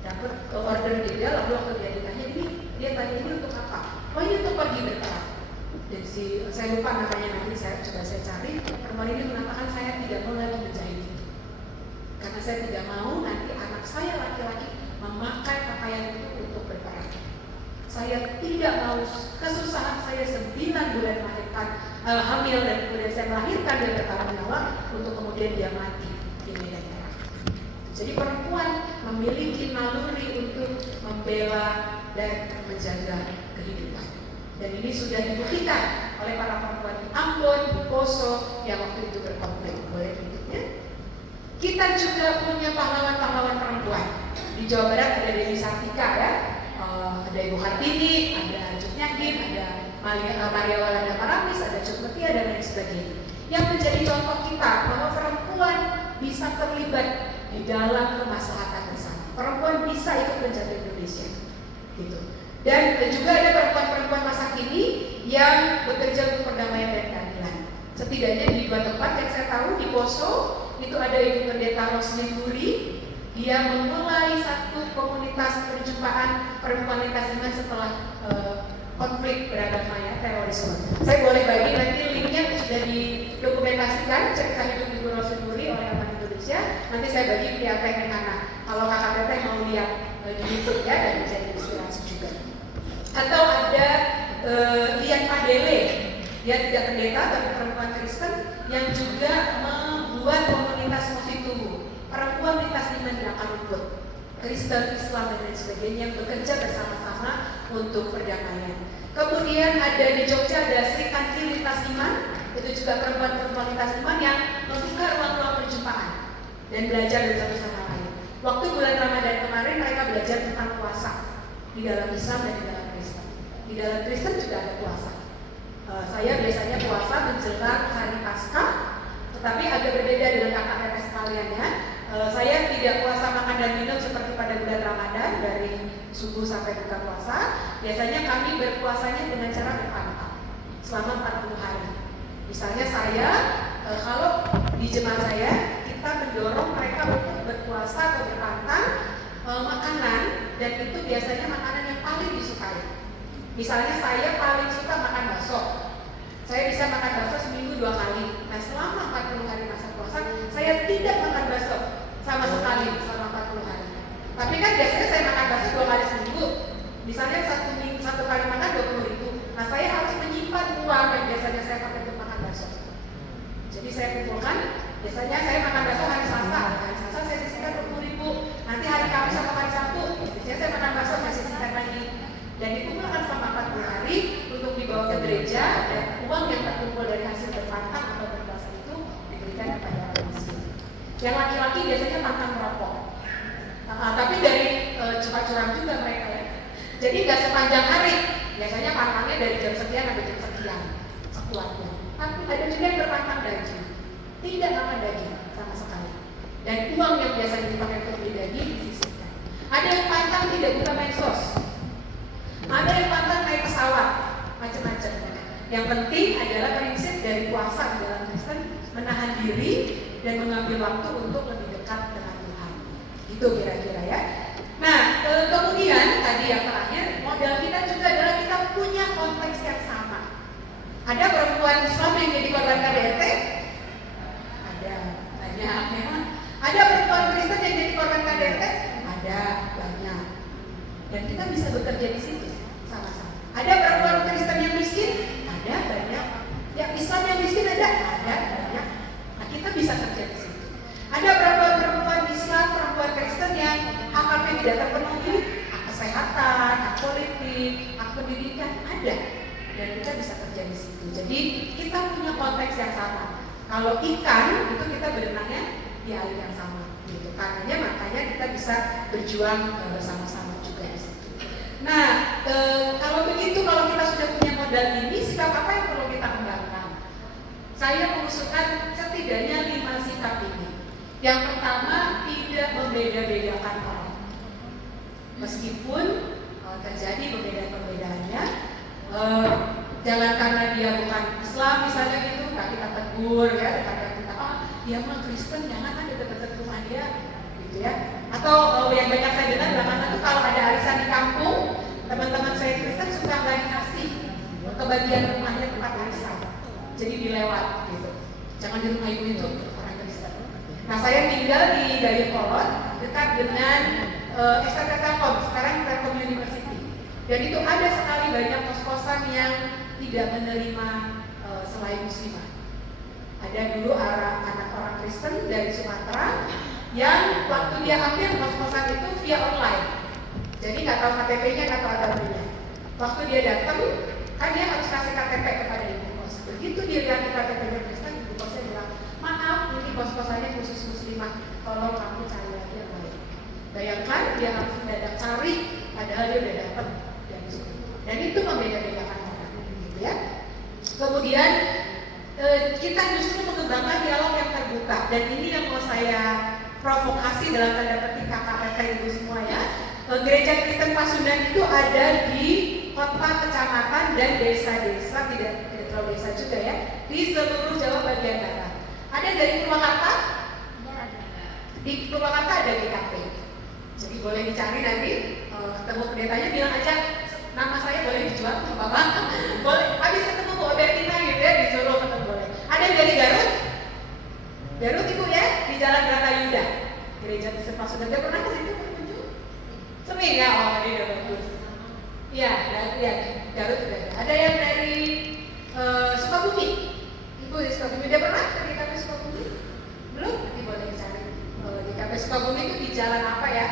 Dapat order dia, lalu waktu dia ditanya ini, dia tanya ini untuk apa? Oh ini untuk pergi berperang. Dan saya lupa namanya, nanti saya coba saya cari. Perempuan ini mengatakan saya tidak mau lagi menjahit itu, karena saya tidak mau nanti anak saya laki-laki memakai pakaian itu untuk berperang. Saya tidak mau kesusahan saya 9 bulan melahirkan hamil dan kemudian saya melahirkan dan bertaruh nyawa untuk kemudian dia mati di medan perang. Jadi perempuan memiliki naluri untuk membela dan menjaga kehidupan. Dan ini sudah dibuktikan oleh para perempuan di Ambon, di Poso yang waktu itu berkonflik. Boleh berikutnya. Kita juga punya pahlawan-pahlawan perempuan. Di Jawa Barat ada Dewi Sartika ya. Ada Ibu Hartini, ada Cut Nyakin, ada Maria Walanda Paramis, ada Cut Metia dan lain sebagainya. Yang menjadi contoh kita bahwa perempuan bisa terlibat di dalam kemaslahatan bersama. Perempuan bisa ikut menjaga Indonesia. Gitu. Dan juga ada perempuan-perempuan masa kini yang bekerja untuk perdamaian dan keadilan. Setidaknya di 2 tempat yang saya tahu, di Poso itu ada Ibu Pendeta Roslin Puri Dia memulai satu komunitas perjumpaan perempuan lintas iman setelah konflik beragama ya, terorisme. Saya boleh bagi nanti linknya sudah didokumentasikan cerita hidup Ibu Rosunuri oleh Aman Indonesia. Nanti saya bagi via Teh Nana. Kalau kakak Teteh mau lihat di YouTube ya dan jadi inspirasi juga. Atau ada Lian Padele, dia tidak pendeta tapi perempuan Kristen yang juga membuat komunitas Mositubu, perempuan lintas iman di akar rumput, Kristen, Islam dan lain sebagainya yang bekerja bersama-sama untuk perdamaian. Kemudian ada di Jogja ada Sri Kanti Lintas Iman, itu juga perempuan-perempuan lintas iman yang membuka ruang-ruang perjumpaan dan belajar dari satu sama lain. Waktu bulan Ramadan kemarin mereka belajar tentang puasa di dalam Islam dan di dalam Kristen. Di dalam Kristen juga ada puasa. Saya biasanya puasa menjelang hari Paskah, tetapi agak berbeda dengan kakak-kakak sekalian ya. Saya tidak puasa makan dan minum seperti pada bulan Ramadan dari subuh sampai buka puasa. Biasanya kami berpuasanya dengan cara berpantang selama 40 hari. Misalnya saya, kalau di jemaat saya, kita mendorong mereka untuk berpuasa atau berpantang makanan, dan itu biasanya makanan yang paling disukai. Misalnya saya paling suka makan bakso. Saya bisa makan bakso seminggu 2 kali. Nah selama 40 hari masa puasa, saya tidak makan bakso sama sekali selama 40 hari. Tapi kan biasanya saya makan bakso 2 kali seminggu. Misalnya satu kali makan 20.000. Nah saya harus menyimpan uang yang biasanya saya pakai untuk makan bakso. Jadi saya kumpulkan, biasanya saya makan bakso hari Selasa. Hari Selasa saya sisihkan 20.000. Nanti hari Kamis atau hari Sabtu, biasanya saya makan bakso, saya sisihkan lagi. Dan dikumpulkan selama 40 hari untuk dibawa ke gereja, dan uang yang terkumpul dari hasil berpantang atau berpuasa itu diberikan kepada orang miskin. Yang laki-laki biasanya pantang merokok, tapi dari cepat curang juga mereka ya. Jadi nggak sepanjang hari, biasanya pantangnya dari jam sekian sampai jam sekian sekuatnya. Tapi ada juga yang berpantang daging, tidak makan daging sama sekali. Dan uang yang biasanya dipakai untuk beli daging disisihkan. Ada yang pantang tidak buka medsos. Ada yang pantang naik pesawat, macam-macam. Yang penting adalah prinsip dari puasa di dalam Kristen, menahan diri dan mengambil waktu untuk lebih dekat dengan Tuhan. Itu kira-kira ya. Nah, kemudian tadi yang terakhir, modal kita juga adalah kita punya konteks yang sama. Ada perempuan Islam yang jadi korban KDRT? Ada, banyak memang. Ada perempuan Kristen yang jadi korban KDRT? Ada, banyak. Dan kita bisa bekerja di situ sama-sama. Ada perempuan Kristen yang miskin? Ada, banyak. Yang Islam yang miskin ada, banyak. Nah, kita bisa kerja di situ. Ada perempuan Islam, perempuan Kristen yang HKP tidak terpenuhi, hak kesehatan, hak politik, hak pendidikan, ada. Dan kita bisa kerja di situ. Jadi kita punya konteks yang sama. Kalau ikan itu kita berenangnya di air yang sama. Gitu. Makanya kita bisa berjuang bersama-sama juga di situ. Nah, kalau begitu, kalau kita sudah punya modal ini, sikap apa yang perlu kita kembangkan? Saya mengusulkan setidaknya 5 sikap ini. Yang pertama, tidak membeda-bedakan orang. Meskipun terjadi perbedaan-perbedaannya, jangan karena dia bukan Islam misalnya gitu, nggak kita tegur ya, daripada kita dia mah Kristen, jangan ada dekat-dekat rumah dia, gitu ya. Atau yang banyak saya dengar belakangan tuh kalau ada arisan di kampung, teman-teman saya Kristen suka nggak dikasih kebagian rumahnya tempat arisan, jadi dilewat gitu. Jangan di rumah itu orang Kristen. Nah saya tinggal di Dayakolot dekat dengan STT Telkom, sekarang Telkom University. Dan itu ada sekali banyak kos-kosan yang tidak menerima selain muslimah. Ada dulu anak orang Kristen dari Sumatera yang waktu dia ambil kos-kosan itu via online. Jadi nggak tahu KTP-nya, nggak tahu agamanya. Waktu dia datang, kan dia harus kasih KTP kepada ibu kos. Begitu dia lihat KTP-nya Kristen, ibu kosnya bilang, maaf, ini kos-kosannya khusus muslimah, tolong kamu cari lagi yang lain. Bayangkan dia harus mendadak cari, padahal dia udah dapat dari situ. Dan itu membeda-bedakan orang, gitu ya. Kemudian kita justru mengembangkan dialog yang terbuka, dan ini yang mau saya provokasi dalam tanda petik kakak-kakak ibu semua ya. Gereja Kristen Pasundan itu ada di kota, kecamatan, dan desa-desa, tidak terlalu desa juga ya, di seluruh Jawa bagian barat. Ada dari Purwakarta? Di Purwakarta ada GKP. Jadi boleh dicari nanti, ketemu pendetanya bilang aja nama saya boleh dijual nggak apa-apa. Boleh. Habis ketemu Bu Obertina gitu ya, disuruh ketemu boleh. Ada yang dari Garut. Garut Ibu ya, di Jalan Bratayuda. Gereja Kristen Pasundan. Dia pernah ke situ berkunjung? Sering ya, oh ini udah bagus. Iya, ya, Garut juga ada. Ada yang dari Sukabumi. Ibu dari Sukabumi, dia pernah ke GKP Sukabumi? Belum? Nanti boleh dicari. GKP Sukabumi itu di jalan apa ya?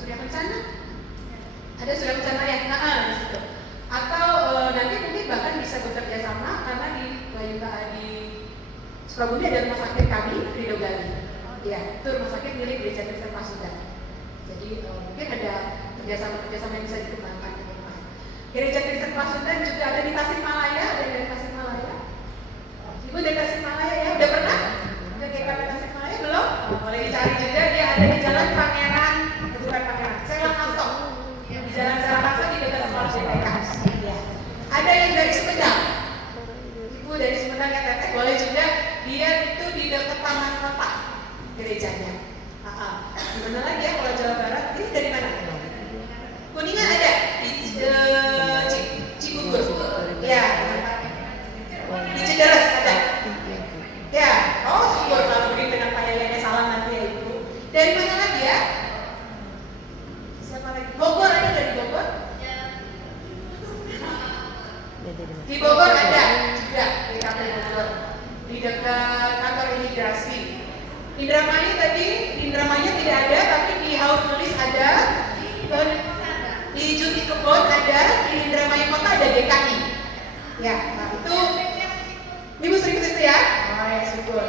Surya Kencana? Ada Surya Kencana ya? Nah, di situ. Atau nanti mungkin bahkan bisa bekerja sama karena di Sukabumi ada rumah sakit kami, Ridho Gali. Ya, itu rumah sakit milik Gereja Kristen Pasundan. Jadi mungkin ada kerjasama yang bisa dikembangkan di rumah. Gereja Kristen Pasundan juga ada di Tasikmalaya, ada dari Tasikmalaya. Ibu dari Tasikmalaya ya, udah pernah ke GKP Tasikmalaya belum? Boleh dicari juga, dia ada di Jalan Pangeran, bukan Pangeran, Selang Hasong. Di Jalan Selang Hasong di dekat sekolah CPK. Ya. Ada yang dari Sumedang. Ibu dari Sumedang ya Teteh, boleh juga. Dia itu di dekat Taman Kota gerejanya. Di mana lagi ya kalau Jawa Barat? Ini dari mana? Kuningan ada di Cibubur. Ya. Di Cederes ada. Ya. Oh, syukur kalau begitu dengan payahnya salam nanti ya Ibu. Dari mana lagi ya? Siapa lagi? Bogor ada dari Bogor? Di Bogor ada juga di GKP Bogor. Di dekat kantor imigrasi. Indramayu tadi, di Indramayu tidak ada, tapi di Haus Nulis ada, di Juti Kebon ada, di Indramayu Kota ada DKI. Ya, nah itu, Ibu sering ke situ ya? Oh ya, syukur.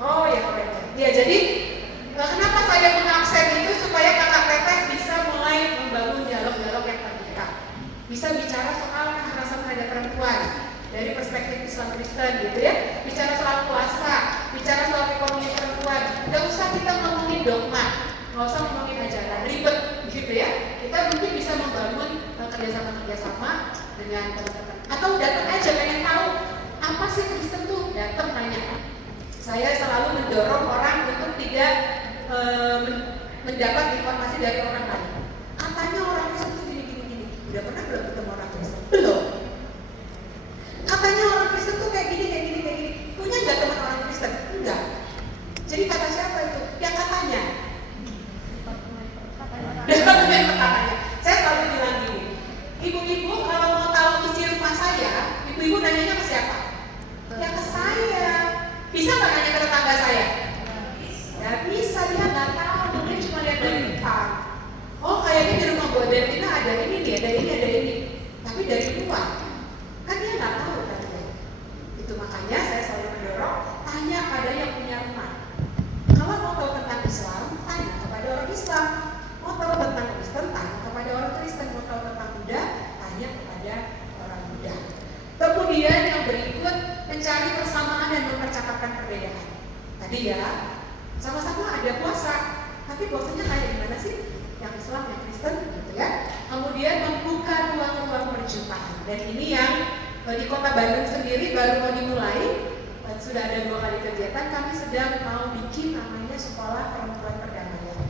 Oh ya, keren. Ya, jadi kenapa saya mengaksen itu supaya kakak teteh bisa mulai membangun dialog-dialog yang terbuka, bisa bicara soal kekerasan terhadap perempuan dari perspektif Islam Kristen gitu ya, bicara soal puasa, bicara soal ekonomi perempuan. Gak usah kita ngomongin dogma, gak usah ngomongin ajaran ribet gitu ya. Kita mungkin bisa membangun kerjasama dengan teman-teman, atau datang aja pengen tahu apa sih Kristen tuh, datang tanya. Saya selalu mendorong orang untuk tidak mendapat informasi dari orang lain. Katanya orang Kristen tuh gini. Udah pernah belum ketemu orang Kristen? Belum. Katanya orang Kristen tuh kayak gini. Punya nggak teman orang Kristen? Enggak. Jadi kata siapa itu? Ya katanya. Departemen pertamanya. Saya selalu bilang gini, ibu-ibu kalau mau tahu isi rumah saya, ibu-ibu nanyanya ke siapa? Ya ke saya. Bisa nggak nanya ke tetangga saya? Ya bisa, dia nggak tahu. Mungkin cuma lihat dari depan. Oh kayaknya di rumah Bu Bertina ada ini nih, ada ini. Tapi dari luar. Kan dia nggak tahu kan ya. Itu makanya saya selalu mendorong tanya pada yang punya rumah. Kalau mau tahu tentang Islam, tanya kepada orang Islam. Mau tahu tentang Kristen, tanya kepada orang Kristen. Mau tahu tentang Buddha, tanya kepada orang Buddha. Kemudian yang berikut, mencari persamaan dan mempercakapkan perbedaan. Tadi ya, sama-sama ada puasa, tapi puasanya kayak gimana sih? Yang Islam, yang Kristen, gitu ya. Kemudian membuka ruang-ruang perjumpaan. Dan ini yang di Kota Bandung sendiri baru mau dimulai, sudah ada 2 kali kegiatan. Kami sedang mau bikin namanya Sekolah Perempuan Perdamaian.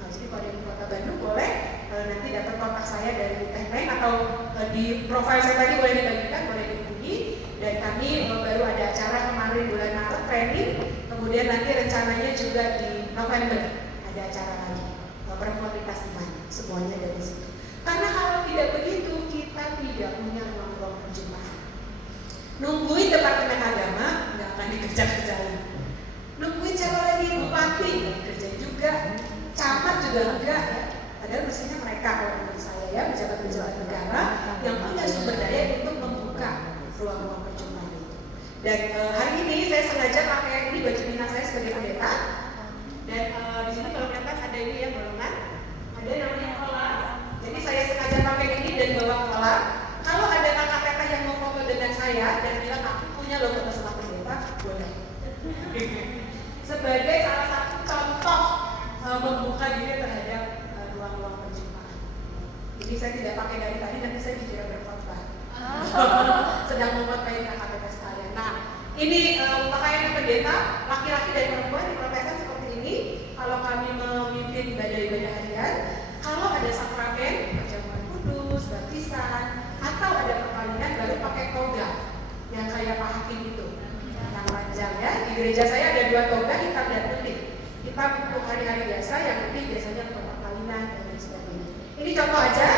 Nah, jadi kalau di Kota Bandung boleh nanti dapat kontak saya dari Teh Neng atau di profil saya tadi boleh dibagikan, boleh dihubungi. Dan kami baru ada acara kemarin bulan Maret training, kemudian nanti rencananya juga di November ada acara lagi perempuan lintas iman, semuanya dari situ. Karena kalau tidak begitu kita tidak punya ruang-ruang perjumpaan. Nungguin Departemen Agama nggak akan dikerja-kerjain. Nungguin siapa lagi, bupati kerja juga, camat juga enggak ya. Padahal mestinya mereka kalau menurut saya ya, pejabat-pejabat negara yang punya sumber daya untuk membuka ruang-ruang perjumpaan itu. Dan hari ini saya sengaja pakai ini baju dinas saya sebagai pendeta. Dan di sini kalau kelihatan ada ini ya golongan, ada namanya kolar. Jadi saya sengaja pakai ini dan bawa kolar. Kalau ada kakak teteh yang mau foto dengan saya dan bilang aku punya logo bersama pendeta, boleh. Sebagai salah satu contoh membuka diri terhadap ruang-ruang perjumpaan. Jadi saya tidak pakai dari tadi, nanti saya dikira berkhotbah. Sedang membuat kakak teteh sekalian. Nah, ini pakaian pendeta laki-laki hari biasa yang penting biasanya perkawinan dan lain sebagainya. Ini contoh aja,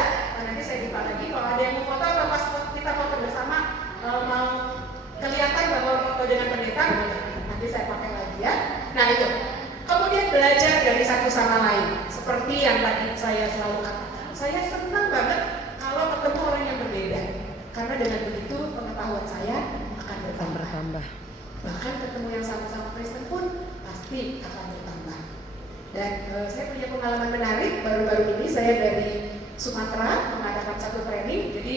nanti saya lupa lagi kalau ada yang mau foto atau pas kita foto bersama mau kelihatan bahwa foto dengan pendeta boleh. Nanti saya pakai lagi ya. Nah itu. Kemudian belajar dari satu sama lain. Seperti yang tadi saya selalu katakan. Saya senang banget kalau ketemu orang yang berbeda. Karena dengan begitu pengetahuan saya akan bertambah. Bahkan ketemu yang sama-sama Kristen pun pasti akan bertambah. Dan saya punya pengalaman menarik. Baru-baru ini saya dari Sumatera mengadakan satu training. Jadi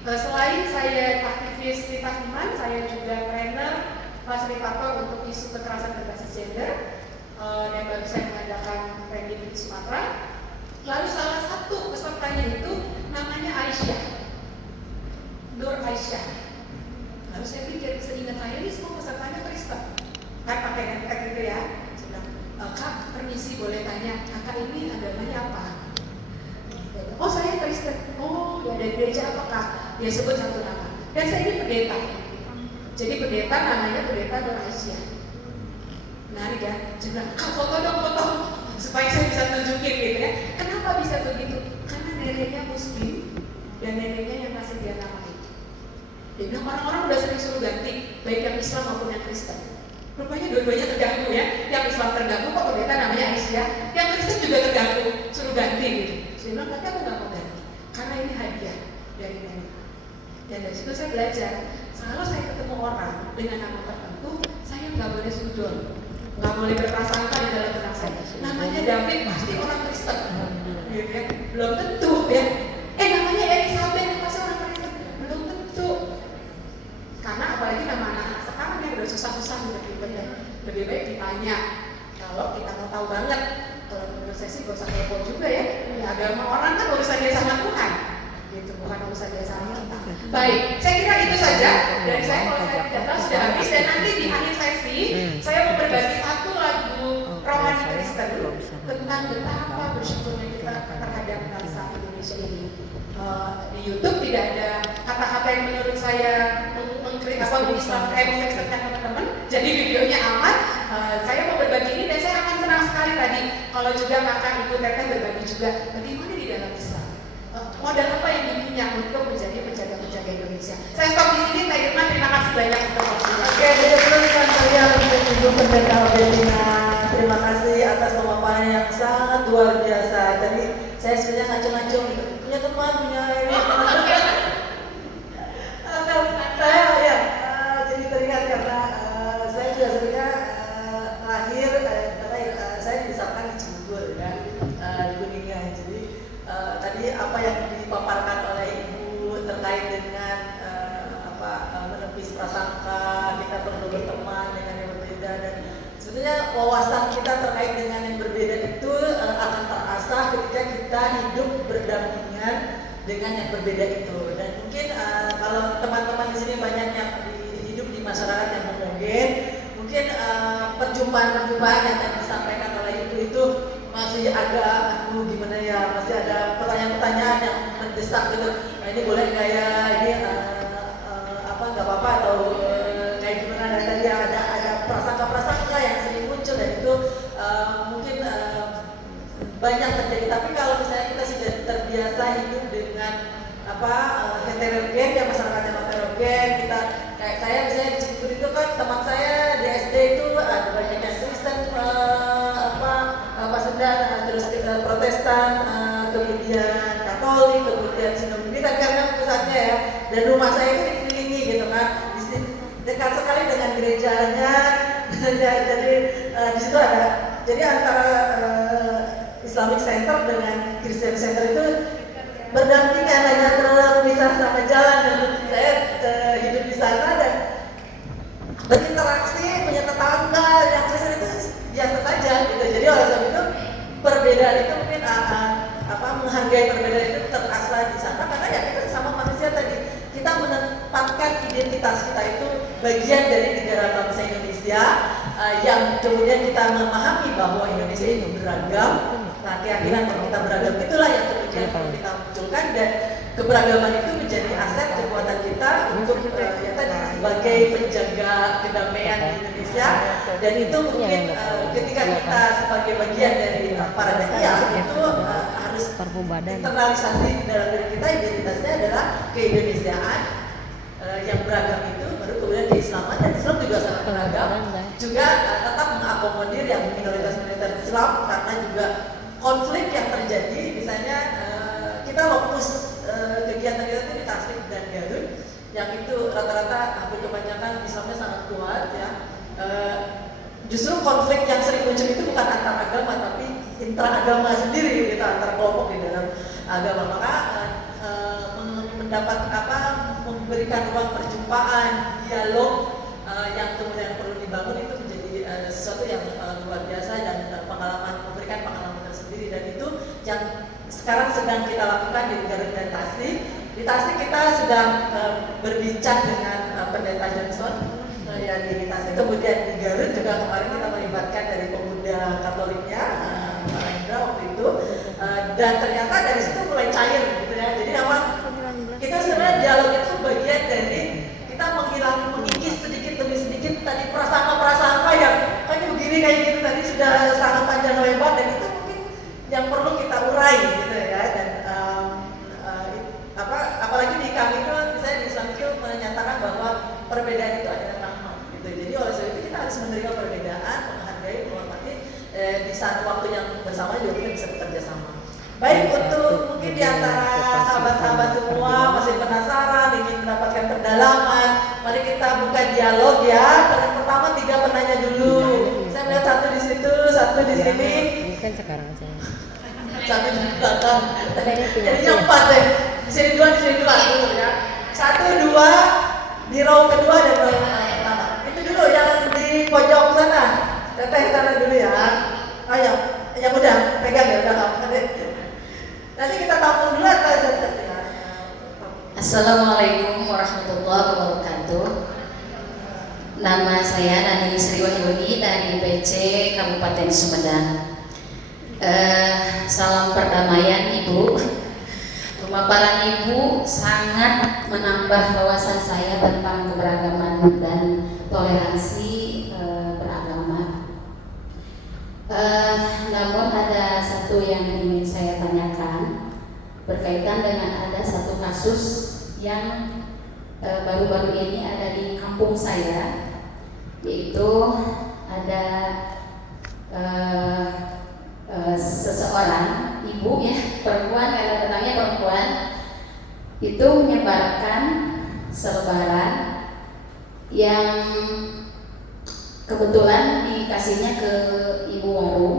selain saya aktivis lintas iman, saya juga trainer fasilitator untuk isu kekerasan berbasis gender. Dan baru saya mengadakan training di Sumatera. Lalu salah satu pesertanya itu namanya Aisyah, Nur Aisyah. Lalu saya pikir, seingat saya ini semua pesertanya Kristen. Kan pakai hashtag gitu ya. Saya bilang, Kak, permisi boleh tanya, kakak ini agamanya apa? Oh saya Kristen. Oh ya dari gereja apa Kak? Dia sebut satu nama. Dan saya ini pendeta. Jadi pendeta namanya pendeta Nur Aisyah. Menarik ya. Saya bilang, Kak foto dong foto. Supaya saya bisa tunjukin gitu ya. Kenapa bisa begitu? Karena neneknya Muslim dan neneknya yang kasih dia nama itu. Dia bilang orang-orang udah sering suruh ganti, baik yang Islam maupun yang Kristen. Rupanya dua-duanya terganggu ya. Yang Islam terganggu kok pendeta namanya Aisyah. Yang Kristen juga terganggu, suruh ganti gitu. Saya bilang, tapi aku gak mau ganti. Karena ini hadiah dari nenek. Dan dari situ saya belajar. Kalau saya ketemu orang dengan nama tertentu, saya nggak boleh sudon. Nggak boleh berprasangka di dalam benak saya. Namanya David pasti orang Kristen, gitu ya. Belum tentu ya. Namanya Elizabeth pasti orang Kristen, belum tentu. Karena apalagi nama anak-anak sekarang yang udah susah-susah gitu ya. Lebih baik ditanya. Kalau kita mau tahu banget, kalau menurut saya sih gak usah kepo juga ya. Agama orang kan urusan dia sama Tuhan, gitu, bukan urusan dia sama kita. Baik, saya kira itu saja dari saya. Kalau saya tidak tahu sudah habis, dan nanti di akhir sesi saya mau berbagi satu lagu rohani Kristen tentang betapa bersyukurnya kita terhadap bangsa Indonesia ini. Di YouTube tidak ada kata-kata yang menurut saya mengislamkan teman-teman. Jadi videonya aman. Saya mau berbagi ini dan saya akan senang sekali tadi kalau juga kakak ibu teteh berbagi juga bagaimana di dalam Islam. Modal apa yang dimiliki untuk menjadi penjaga Indonesia. Saya stop di sini. Pak Irma, terima kasih banyak untuk waktunya. Oke, terus kalian untuk Ibu Pendeta Obelina. Terima kasih atas pemaparan yang sangat luar biasa. Jadi saya sebenarnya ngacung-ngacung gitu. Punya teman, punya ini. Saya ya jadi teringat karena saya juga sebenarnya lahir karena saya dibesarkan di Cibubur ya, di Kuningan. Jadi tadi apa yang dipaparkan oleh Ibu terkait dengan menepis prasangka, kita perlu berteman dengan yang berbeda, dan sebetulnya wawasan kita terkait dengan yang berbeda itu akan terasah ketika kita hidup berdampingan dengan yang berbeda itu. Dan mungkin kalau teman-teman di sini banyak yang hidup di masyarakat yang homogen, mungkin perjumpaan-perjumpaan yang tadi disampaikan oleh Ibu itu masih agak gimana ya, masih ada pertanyaan-pertanyaan yang mendesak gitu. Nah ini boleh nggak ya, ini nggak apa-apa atau kayak gimana. Dan tadi ada prasangka-prasangka yang sering muncul, dan itu mungkin banyak terjadi. Tapi kalau misalnya kita sudah terbiasa hidup dengan heterogen ya, masyarakat yang heterogen, kita kayak saya misalnya di Cibubur itu kan teman saya di SD itu ada banyak yang Kristen, Pasundan, terus Protestan, kemudian Katolik, kemudian Sinode. Ini kan karena pusatnya ya, dan rumah saya itu dikelilingi gitu kan, di sini dekat sekali dengan gerejanya. Jadi di situ ada, jadi antara Islamic Center dengan Christian Center itu berdampingan, hanya terpisah sama jalan. Dan saya hidup di sana dan berinteraksi, punya tetangga yang Kristen itu biasa saja gitu. Jadi oleh sebab itu perbedaan itu mungkin menghargai perbedaan itu terasa di sana, karena ya kita sesama manusia tadi, kita menempatkan identitas kita itu bagian dari negara bangsa Indonesia, yang kemudian kita memahami bahwa Indonesia itu beragam. Nah, keyakinan bahwa kita beragam itulah yang kemudian perlu kita munculkan, dan keberagaman itu menjadi aset kekuatan kita untuk ya tadi sebagai penjaga kedamaian di Indonesia. Indonesia, dan itu mungkin ketika kita sebagai bagian dari para dakwah itu harus internalisasi di dalam diri kita. Identitasnya adalah keindonesiaan yang beragam itu, baru kemudian keislaman, dan Islam juga sangat beragam, juga tetap mengakomodir yang minoritas-minoritas Islam, karena juga konflik yang terjadi, misalnya kita lokus kegiatan kita itu di Tasik dan Garut, yang itu rata-rata hampir kebanyakan Islamnya sangat kuat ya. Justru konflik yang sering muncul itu bukan antar agama, tapi intra-agama sendiri, gitu, antar kelompok di dalam agama. Maka memberikan ruang perjumpaan, dialog yang kemudian perlu dibangun itu menjadi sesuatu yang luar biasa, dan memberikan pengalaman tersendiri, dan itu yang sekarang sedang kita lakukan di Garut dan Tasik. Di Tasik kita sedang berbincang dengan Pendeta Johnson ya di Tasik, kemudian di Garut juga kemarin kita melibatkan dari pemuda Katoliknya Pak Indra waktu itu, dan ternyata dari situ mulai cair gitu ya. Jadi memang kita sebenarnya dialog itu bagian dari kita mengikis sedikit demi sedikit tadi prasangka yang kayak begini kayak gitu tadi sudah sangat panjang lebar, dan itu mungkin yang perlu kita urai gitu ya. Dan apalagi di kami itu misalnya di Islam itu menyatakan bahwa perbedaan itu adalah rahmat gitu. Jadi oleh sebab itu kita harus menerima perbedaan, menghargai, menghormati, di satu waktu yang bersama juga kita bisa bekerja sama. Baik, untuk mungkin di antara sahabat-sahabat semua masih penasaran, ingin mendapatkan pendalaman, mari kita buka dialog ya. Yang pertama 3 penanya dulu. Saya melihat 1 di situ, 1 di sini. Bukan sekarang saya. 1 di belakang. Jadinya 4 deh. Di sini 2, di sini 2 dulu ya. 1, 2 di row kedua dan row pertama. Itu dulu yang di pojok sana. Teteh sana dulu ya. Ayo, yang udah pegang ya, udah kamu deh. Nanti kita tampung dulu atau ya. Assalamualaikum warahmatullahi wabarakatuh. Nama saya Nani Sri Wahyuni dari PC Kabupaten Sumedang. Salam perdamaian Ibu. Pemaparan Ibu sangat menambah wawasan saya tentang keberagaman dan toleransi beragama. Namun ada satu yang ingin saya tanyakan berkaitan dengan ada satu kasus yang baru-baru ini ada di kampung saya, yaitu ada seseorang ibu ya, perempuan, karena datangnya perempuan, itu menyebarkan selebaran yang kebetulan dikasihnya ke ibu warung.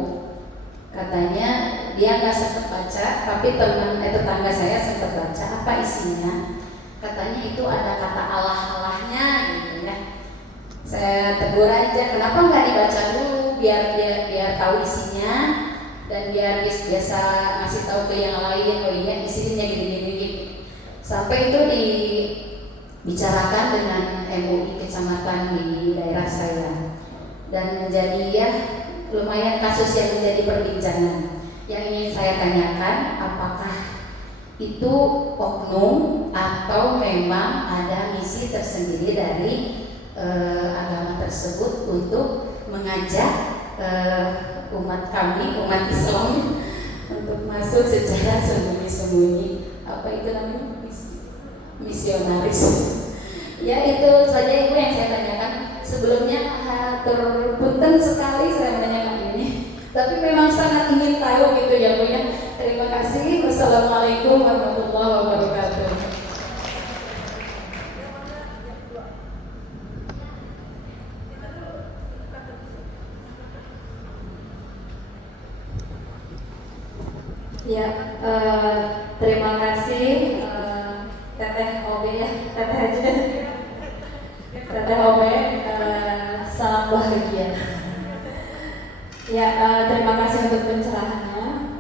Katanya dia nggak sempat baca, tapi tetangga saya sempat baca apa isinya. Katanya itu ada kata Allah-Allahnya gitu ya. Saya tegur aja, kenapa nggak dibaca dulu biar tahu isinya, dan biar biasa ngasih tahu ke yang lain, oh iya isinya gini. Sampai itu dibicarakan dengan MUI kecamatan di daerah saya, dan menjadi ya lumayan kasus yang menjadi perbincangan. Yang ingin saya tanyakan, apakah itu oknum atau memang ada misi tersendiri dari agama tersebut untuk mengajak umat kami, umat Islam untuk masuk secara sembunyi-sembunyi. Apa itu namanya? Misionaris. Ya, itu saja Ibu yang saya tanyakan. Sebelumnya terpunten sekali saya menanyakan ini, tapi memang sangat ingin tahu gitu ya Bu ya. Terima kasih. Wassalamualaikum warahmatullahi wabarakatuh. Ya, terima kasih Teteh Obe ya, Teteh aja. Teteh Obe, salam bahagia. Ya, terima kasih untuk pencerahannya.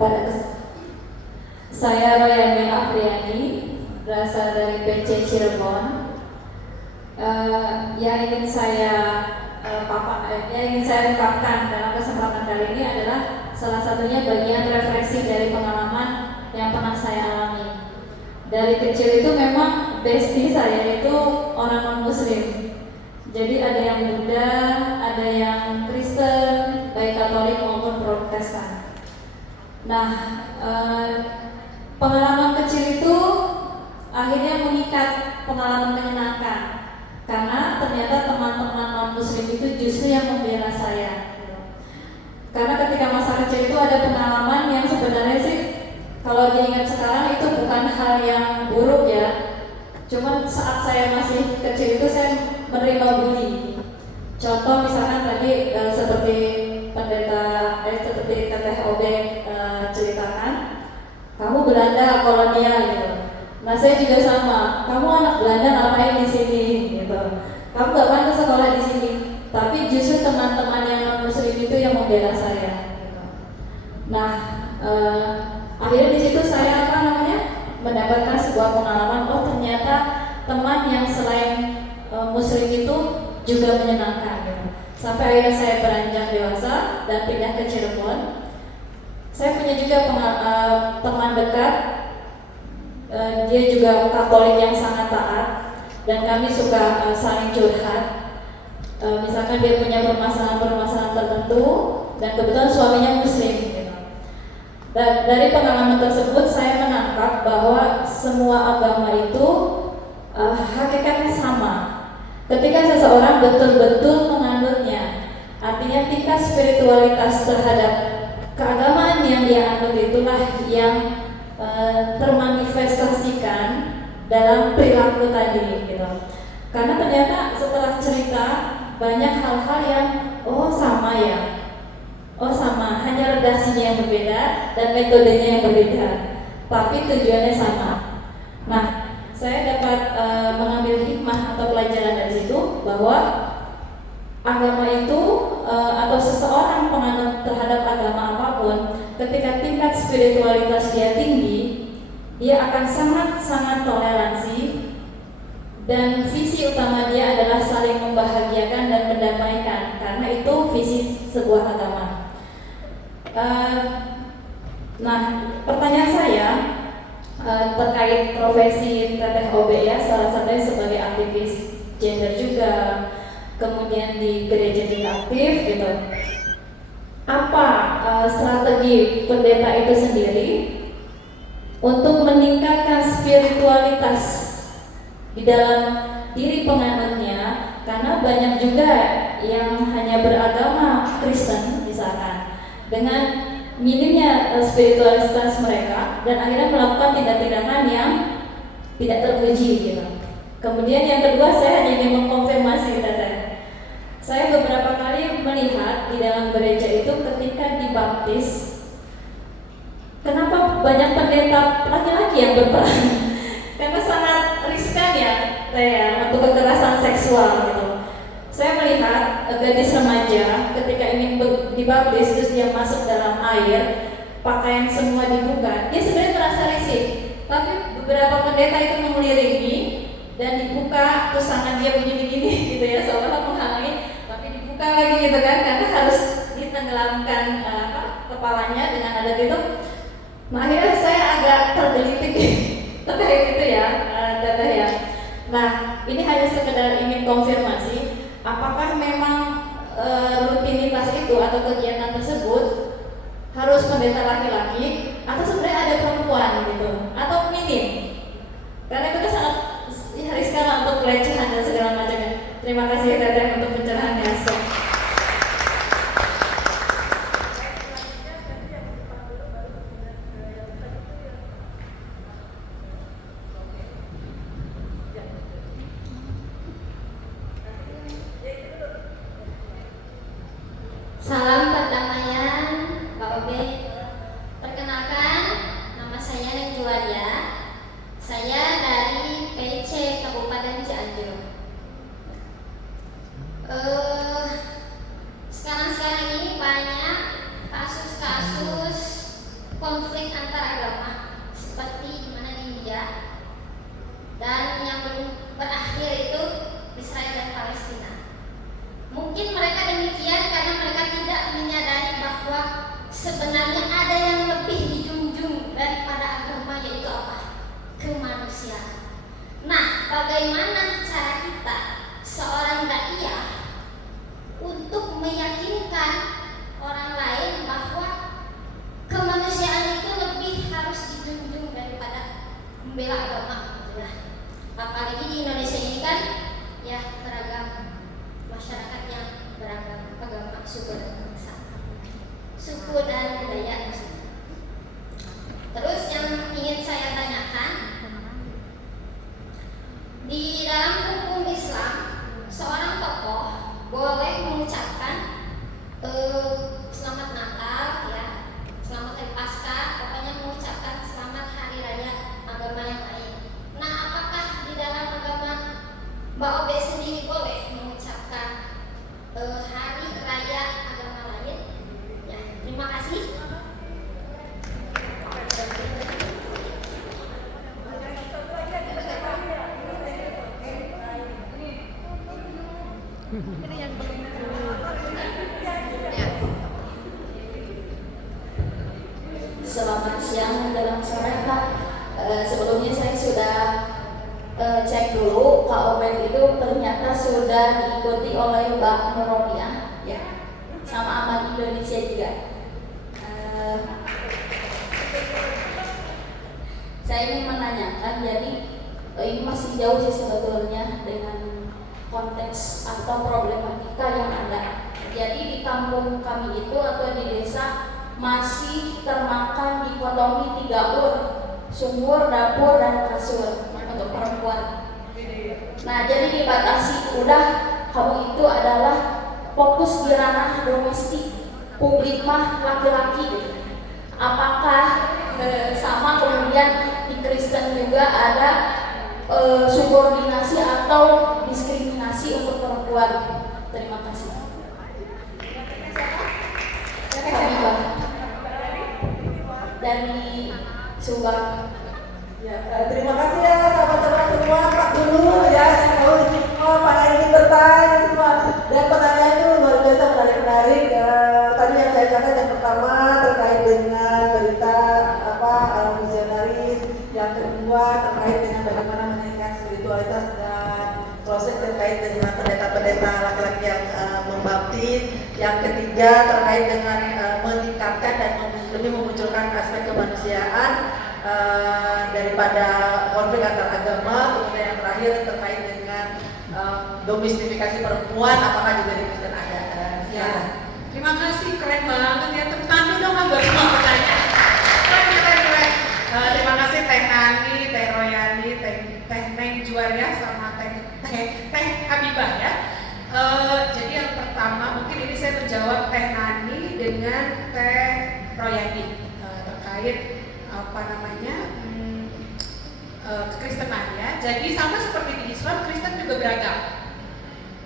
Saya Royani Afriani, berasal dari PC Cirebon. Yang ingin saya ungkapkan dalam kesempatan kali ini adalah salah satunya bagian refleksi dari pengalaman yang pernah saya alami. Dari kecil itu memang bestie saya itu orang non-muslim. Jadi ada yang Buddha, ada yang Kristen, baik Katolik maupun Protestan. Nah, pengalaman kecil itu akhirnya mengikat, pengalaman menyenangkan, karena ternyata teman-teman non-muslim itu justru yang membela saya. Karena ketika masa kecil itu ada pengalaman yang sebenarnya sih kalau diingat sekarang itu bukan hal yang buruk ya. Cuman saat saya masih kecil itu saya menerima bully. Contoh misalkan tadi seperti seperti Teteh Obeng ceritakan, kamu Belanda kolonial gitu. Nah saya juga sama, kamu anak Belanda ngapain di sini gitu. Kamu gak pantas sekolah di sini. Tapi justru teman-teman yang non-muslim itu yang membela saya. Gitu. Nah akhirnya di situ saya mendapatkan sebuah pengalaman, oh ternyata teman yang selain muslim itu juga menyenangkan. Gitu. Sampai akhirnya saya beranjak dewasa dan pindah ke Cirebon. Saya punya juga teman dekat, dia juga Katolik yang sangat taat dan kami suka saling curhat. Misalkan dia punya permasalahan-permasalahan tertentu dan kebetulan suaminya muslim gitu. Dan dari pengalaman tersebut saya menangkap bahwa semua agama itu hakikatnya sama. Ketika seseorang betul-betul menganutnya, artinya tingkat spiritualitas terhadap keagamaan yang dia anut itulah yang termanifestasikan dalam perilaku tadi gitu. Karena ternyata setelah cerita banyak hal-hal yang sama ya, sama, hanya redaksinya yang berbeda dan metodenya yang berbeda, tapi tujuannya sama. Nah, saya dapat mengambil hikmah atau pelajaran dari situ bahwa agama itu atau seseorang penganut terhadap agama apapun, ketika tingkat spiritualitas dia tinggi, dia akan sangat-sangat toleransi dan visi utama dia adalah saling membahagiakan dan mendamaikan, karena itu visi sebuah agama. Nah, pertanyaan saya terkait profesi Teteh Obe ya, salah satunya sebagai aktivis gender juga, kemudian di gereja juga aktif gitu. Apa strategi pendeta itu sendiri untuk meningkatkan spiritualitas di dalam diri penganutnya? Karena banyak juga yang hanya beragama Kristen misalkan, dengan minimnya spiritualitas mereka dan akhirnya melakukan tindak-tindakan yang tidak terpuji gitu. Kemudian yang kedua, saya hanya ingin mengkonfirmasi Teteh. Saya beberapa kali melihat di dalam gereja itu ketika dibaptis, kenapa banyak pendeta laki-laki yang berperan? Karena sangat riskan ya, untuk kekerasan seksual gitu. Saya melihat gadis remaja ketika ingin dibaptis terus dia masuk dalam air, pakaian semua dibuka, dia sebenarnya merasa risih. Tapi beberapa pendeta itu mengelilingi dan dibuka, terus tangan dia begini-gini gitu ya, seolah-olah menghalangi, tapi dibuka lagi gitu kan, karena harus ditenggelamkan kepalanya dengan adat itu. Nah, akhirnya saya agak tergelitik terkait itu ya, Teteh ya. Nah, ini hanya sekedar ingin konfirmasi, apakah memang rutinitas itu atau kegiatan tersebut harus pendeta laki-laki atau sebenarnya ada perempuan gitu, atau minim? Karena itu kan sangat riskan untuk pelecehan dan segala macamnya. Terima kasih Teteh untuk pencerahannya. Salam perdamaian, Pak Obe. Perkenalkan, nama saya Nenjuaria. Saya dari PC Kabupaten Cianjur. Sekarang ini banyak kasus-kasus konflik antar agama, seperti di mana di India, dan yang belum berakhir itu Israel dan Palestina. Mungkin mereka demikian karena mereka tidak menyadari bahwa sebenarnya ada yang lebih dijunjung daripada agama, yaitu apa? Kemanusiaan. Nah, bagaimana cara kita seorang dai membela agama gitu ya. Apalagi di Indonesia ini kan ya beragam masyarakat yang beragam agama, suku dan bangsa, suku dan budaya maksudnya. Terus yang ingin saya tanyakan, di dalam hukum Islam seorang tokoh boleh mengucapkan selamat Natal ya, selamat Hari Paskah, pokoknya mengucapkan selamat hari raya agama yang lain. Nah, apakah di dalam agama Mbak Obe sendiri boleh mengucapkan hari raya agama lain? Ya, terima kasih. Selamat siang menjelang sore Kak. Sebelumnya saya sudah cek dulu Kak Obed itu ternyata sudah diikuti oleh Mbak Nurrobiah ya, sama Aman Indonesia juga. Saya ingin menanyakan, jadi ini masih jauh sih sebetulnya dengan konteks atau problematika yang ada. Jadi di kampung kami itu atau di desa masih termakan dikotomi 3 ur, sumur, dapur, dan kasur untuk perempuan. Nah, jadi dibatasi, udah kamu itu adalah fokus di ranah domestik, publik mah laki-laki. Apakah sama kemudian di Kristen juga ada subordinasi atau diskriminasi untuk perempuan? Terima kasih. Habibah dari Subang. Ya, terima kasih ya sahabat-sahabat semua. Pak dulu ya, saya tahu ini panel ini bertanya semua dan pertanyaan itu luar biasa menarik. Tadi yang saya katakan yang pertama terkait dengan berita misionaris, yang kedua terkait dengan bagaimana menaikkan spiritualitas dan proses terkait dengan pendeta-pendeta laki-laki yang membaptis, yang ketiga terkait dengan meningkatkan dan lebih memunculkan aspek kemanusiaan daripada konflik antar agama. Kemudian yang terakhir terkait dengan domestifikasi perempuan, apakah juga di Kristen ada? Ya, terima kasih, keren banget ya. Tepuk tangan dong buat semua pertanyaan. Keren. Terima kasih Teh Nani, Teh Royani, Teh Neng Juaria, sama Teh Habibah ya. Jadi yang pertama mungkin ini saya menjawab Teh Nani dengan Teh Royani terkait kekristenan ya. Jadi sama seperti di Islam, Kristen juga beragam.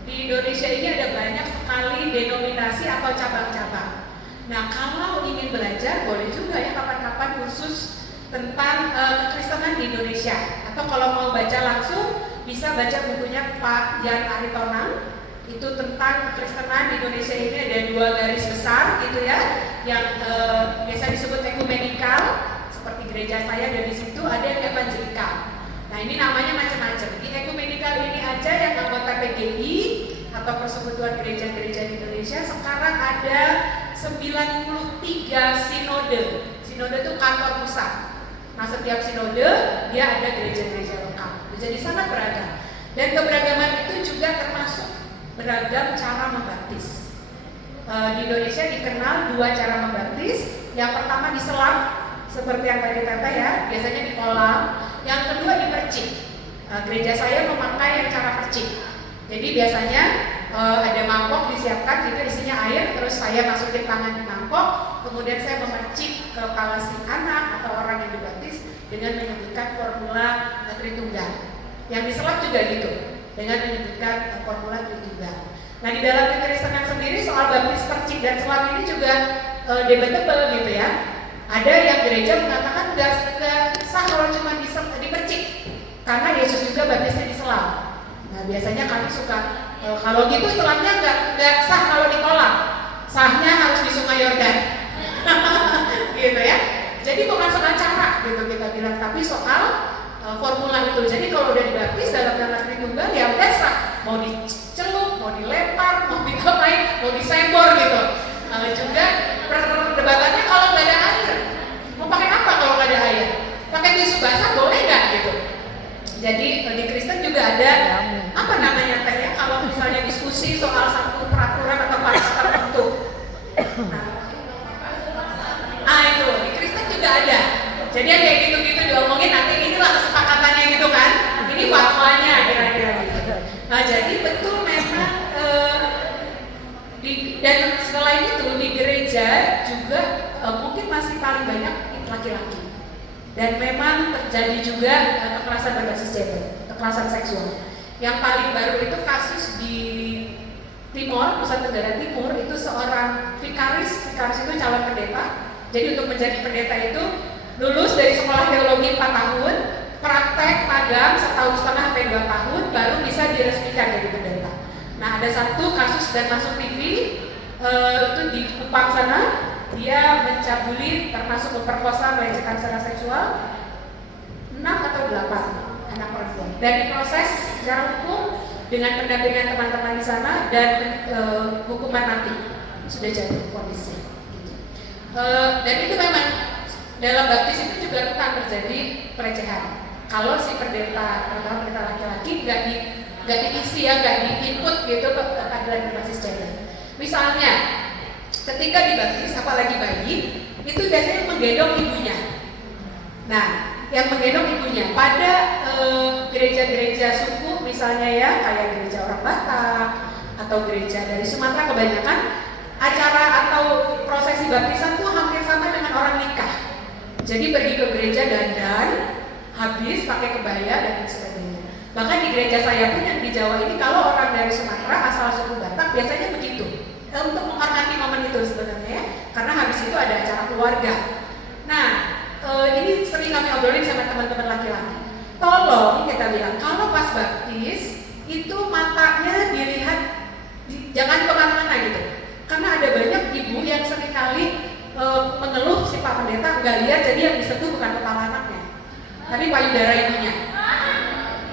Di Indonesia ini ada banyak sekali denominasi atau cabang-cabang. Nah, kalau ingin belajar boleh juga ya kapan-kapan khusus tentang kekristenan di Indonesia. Atau kalau mau baca langsung bisa baca bukunya Pak Yan Aritonang. Itu tentang kekristenan di Indonesia ini ada 2 garis besar gitu ya, yang biasa disebut ekumenikal. Seperti gereja saya dan di situ ada yang evangelikal. Nah, ini namanya macam-macam. Di ekumenikal ini aja yang anggota PGI atau Persekutuan Gereja-Gereja di Indonesia sekarang ada 93 sinode. Sinode itu kantor pusat. Nah, setiap sinode dia ada gereja-gereja lokal. Jadi sangat beragam. Dan keberagaman itu juga termasuk beragam cara membaptis. Di Indonesia dikenal 2 cara membaptis. Yang pertama diselam, seperti yang tadi kata ya, biasanya di kolam. Yang kedua dipercik. Gereja saya memakai yang cara percik. Jadi biasanya ada mangkok disiapkan, gitu isinya air, terus saya masukin tangan di mangkok, kemudian saya memercik kepala si anak atau orang yang dibaptis dengan menyebutkan formula Tritunggal. Yang diselam juga gitu, dengan menyebutkan formula Tritunggal. Nah, di dalam kekristenan sendiri soal baptis, percik dan selam ini juga debatable gitu ya. Ada yang gereja mengatakan nggak sah kalau cuma dipercik, karena Yesus juga baptisnya diselam. Nah, biasanya kami suka kalau gitu selamnya nggak sah kalau di kolam, sahnya harus di Sungai Yordan, gitu ya. Jadi bukan soal cara gitu kita bilang, tapi soal formula itu. Jadi kalau udah dibaptis dalam darah Tritunggal ya udah sah, mau dicelup, mau dilempar, mau diapain, mau disembor gitu. Juga perdebatannya kalau nggak ada air, mau pakai apa kalau nggak ada air? Pakai tisu basah boleh nggak gitu? ada apa namanya teh ya, kalau misalnya diskusi soal satu peraturan atau pasal tertentu. Nah, itu di Kristen juga ada. Jadi yang kayak gitu-gitu diomongin, nanti inilah kesepakatannya gitu kan. Ini fatwanya kira-kira gitu. Nah, jadi betul memang dan selain itu di gereja juga mungkin masih paling banyak laki-laki. Dan memang terjadi juga kekerasan berbasis gender, kekerasan seksual. Yang paling baru itu kasus di Timor, Nusa Tenggara Timur, itu seorang vikaris itu calon pendeta. Jadi untuk menjadi pendeta itu lulus dari sekolah teologi 4 tahun, praktek magang 1,5 tahun sampai 2 tahun, baru bisa diresmikan jadi pendeta. Nah, ada satu kasus dan masuk TV itu di Kupang sana, dia mencabuli termasuk memperkosa, melecehkan secara seksual 6 atau 8 anak perempuan. Dan diproses secara hukum dengan pendampingan teman-teman di sana dan hukuman mati sudah jatuh kondisinya. Dan itu memang dalam baptis itu juga rentan terjadi pelecehan. Kalau si pendeta, terutama pendeta laki-laki nggak diisi ya, nggak diinput gitu ke keadilan berbasis gender. Misalnya, ketika dibaptis, apalagi bayi, itu biasanya menggendong ibunya. Nah, yang menggendong ibunya pada gereja-gereja suku misalnya ya, kayak gereja orang Batak atau gereja dari Sumatera kebanyakan, acara atau prosesi baptisan tuh hampir sama dengan orang nikah. Jadi pergi ke gereja dandan, habis pakai kebaya dan sebagainya. Bahkan di gereja saya pun yang di Jawa ini, kalau orang dari Sumatera asal suku Batak biasanya begitu. Untuk menghormati momen itu sebenarnya ya, karena habis itu ada acara keluarga. Nah, ini sering kami obrolin sama teman-teman laki-laki. Tolong kita bilang, kalau pas baptis itu matanya dilihat, jangan kemana-mana gitu. Karena ada banyak ibu yang seringkali mengeluh si Pak Pendeta nggak lihat, jadi yang disentuh bukan kepala anaknya, tapi payudara ibunya.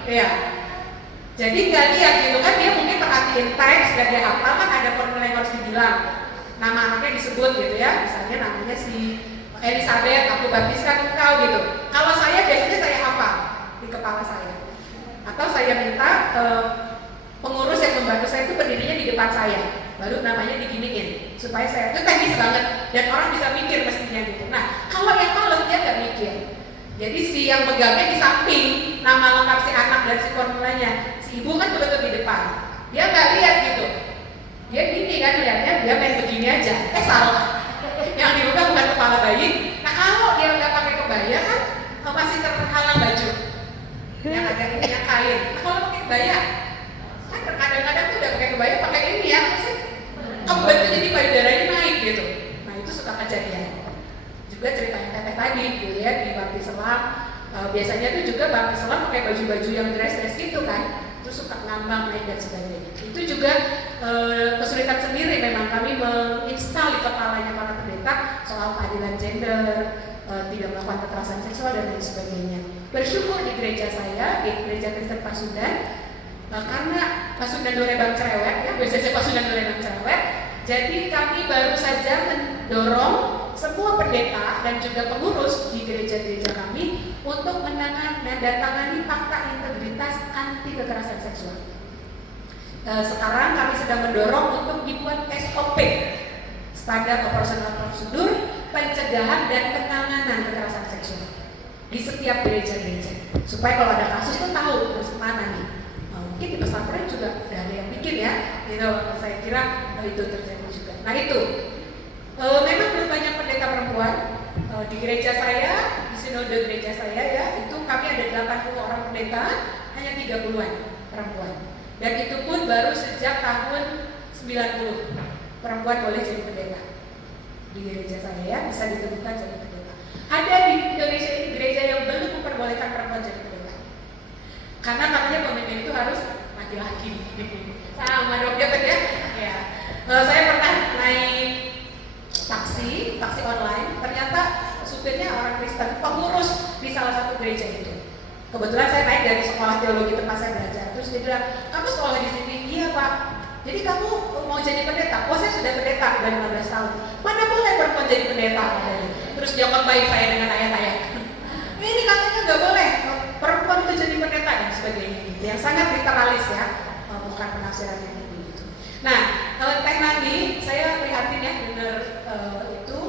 Iya. Jadi nggak lihat gitu kan, dia mungkin perhatiin teks dan dia hafal kan, ada formula yang harus dibilang. Nama anaknya disebut gitu ya, misalnya namanya si Elizabeth, aku baptiskan engkau gitu. Kalau saya biasanya saya hafal di kepala saya. Atau saya minta pengurus yang membantu saya itu berdirinya di depan saya, baru namanya diginiin supaya saya, itu teknis banget dan orang bisa mikir mestinya gitu. Nah, kalau yang males dia nggak mikir. Jadi si yang megangnya di samping nama lengkap si anak dan si formulanya, si ibu kan betul di depan. Dia nggak lihat gitu. Dia gini kan lihatnya, dia main begini aja. Salah. Yang dibuka bukan kepala bayi. Nah, kalau dia nggak pakai kebaya kan masih terhalang baju. Yang ada ini yang kain. Nah, kalau pakai kebaya, kan kadang-kadang tuh udah pakai kebaya pakai ini ya, masih kebetulan jadi payudaranya naik gitu. Nah, itu suka kejadian. Juga cerita yang teteh tadi gitu ya, di baptis selam biasanya tuh juga baptis selam pakai baju-baju yang dress gitu kan, terus suka ngambang naik dan sebagainya. Itu juga kesulitan sendiri memang kami menginstal di kepalanya para pendeta soal keadilan gender, tidak melakukan kekerasan seksual dan lain sebagainya. Bersyukur di gereja saya, di gereja Kristen Pasundan, karena Pasundan Dorembang Cerewet ya, biasanya Pasundan Dorembang Cerewet, jadi kami baru saja mendorong semua pendeta dan juga pengurus di gereja-gereja kami untuk menandatangani fakta integritas anti kekerasan seksual. Sekarang kami sedang mendorong untuk dibuat SOP, standar operasional prosedur pencegahan dan penanganan kekerasan seksual di setiap gereja-gereja, supaya kalau ada kasus tuh tahu harus kemana nih. Mungkin di pesantren juga udah ada yang bikin ya, gitu. Saya kira itu terjadi juga. Nah itu. Memang belum banyak pendeta perempuan di gereja saya, di sinode gereja saya ya, itu kami ada 80 orang pendeta, hanya 30-an perempuan. Dan itu pun baru sejak tahun 90 perempuan boleh jadi pendeta di gereja saya ya, bisa ditemukan jadi pendeta. Ada di Indonesia ini gereja yang belum memperbolehkan perempuan jadi pendeta, karena katanya pemimpin itu harus laki-laki. Sama dong ya. Saya pernah naik taksi online, ternyata supirnya orang Kristen, pengurus di salah satu gereja itu. Kebetulan saya naik dari sekolah teologi tempat saya belajar, terus dia bilang, kamu sekolah di sini? Iya Pak. Jadi kamu mau jadi pendeta? Oh saya sudah pendeta udah 15 tahun. Mana boleh perempuan jadi pendeta? Terus jawab baik saya dengan ayat-ayat. Ini katanya nggak boleh perempuan itu jadi pendeta dan sebagainya. Ya yang sangat literalis ya, bukan penafsiran yang ini gitu. Nah, Teh Nandi, saya prihatin ya benar itu.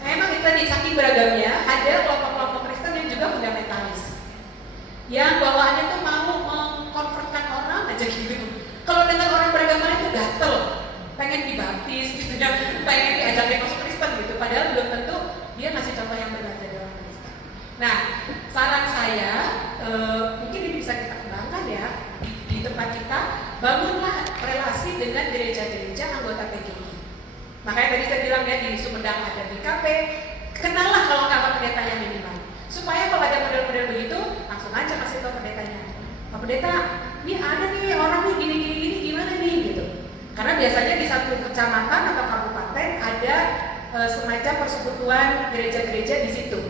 Emang itu tadi saking beragamnya, ada kelompok-kelompok Kristen yang juga fundamentalis, yang bawaannya tuh mau mengkonvertkan orang aja gitu. Kalau dengan orang beragama itu gatel, pengen dibaptis gitu ya, pengen diajakin masuk Kristen gitu, padahal belum tentu dia ngasih contoh yang benar dari orang Kristen. Nah, saran saya mungkin ini bisa kita kembangkan ya di tempat kita, bangunlah relasi dengan gereja-gereja anggota PGI. Makanya tadi saya bilang ya di Sumedang ada BKP, kenallah kalau nggak sama pendetanya minimal, supaya kalau ada model-model begitu langsung aja kasih tahu pendetanya, Pak Pendeta, ini ada nih orang nih gini gimana nih gitu. Karena biasanya di satu kecamatan atau kabupaten ada semacam persekutuan gereja-gereja di situ.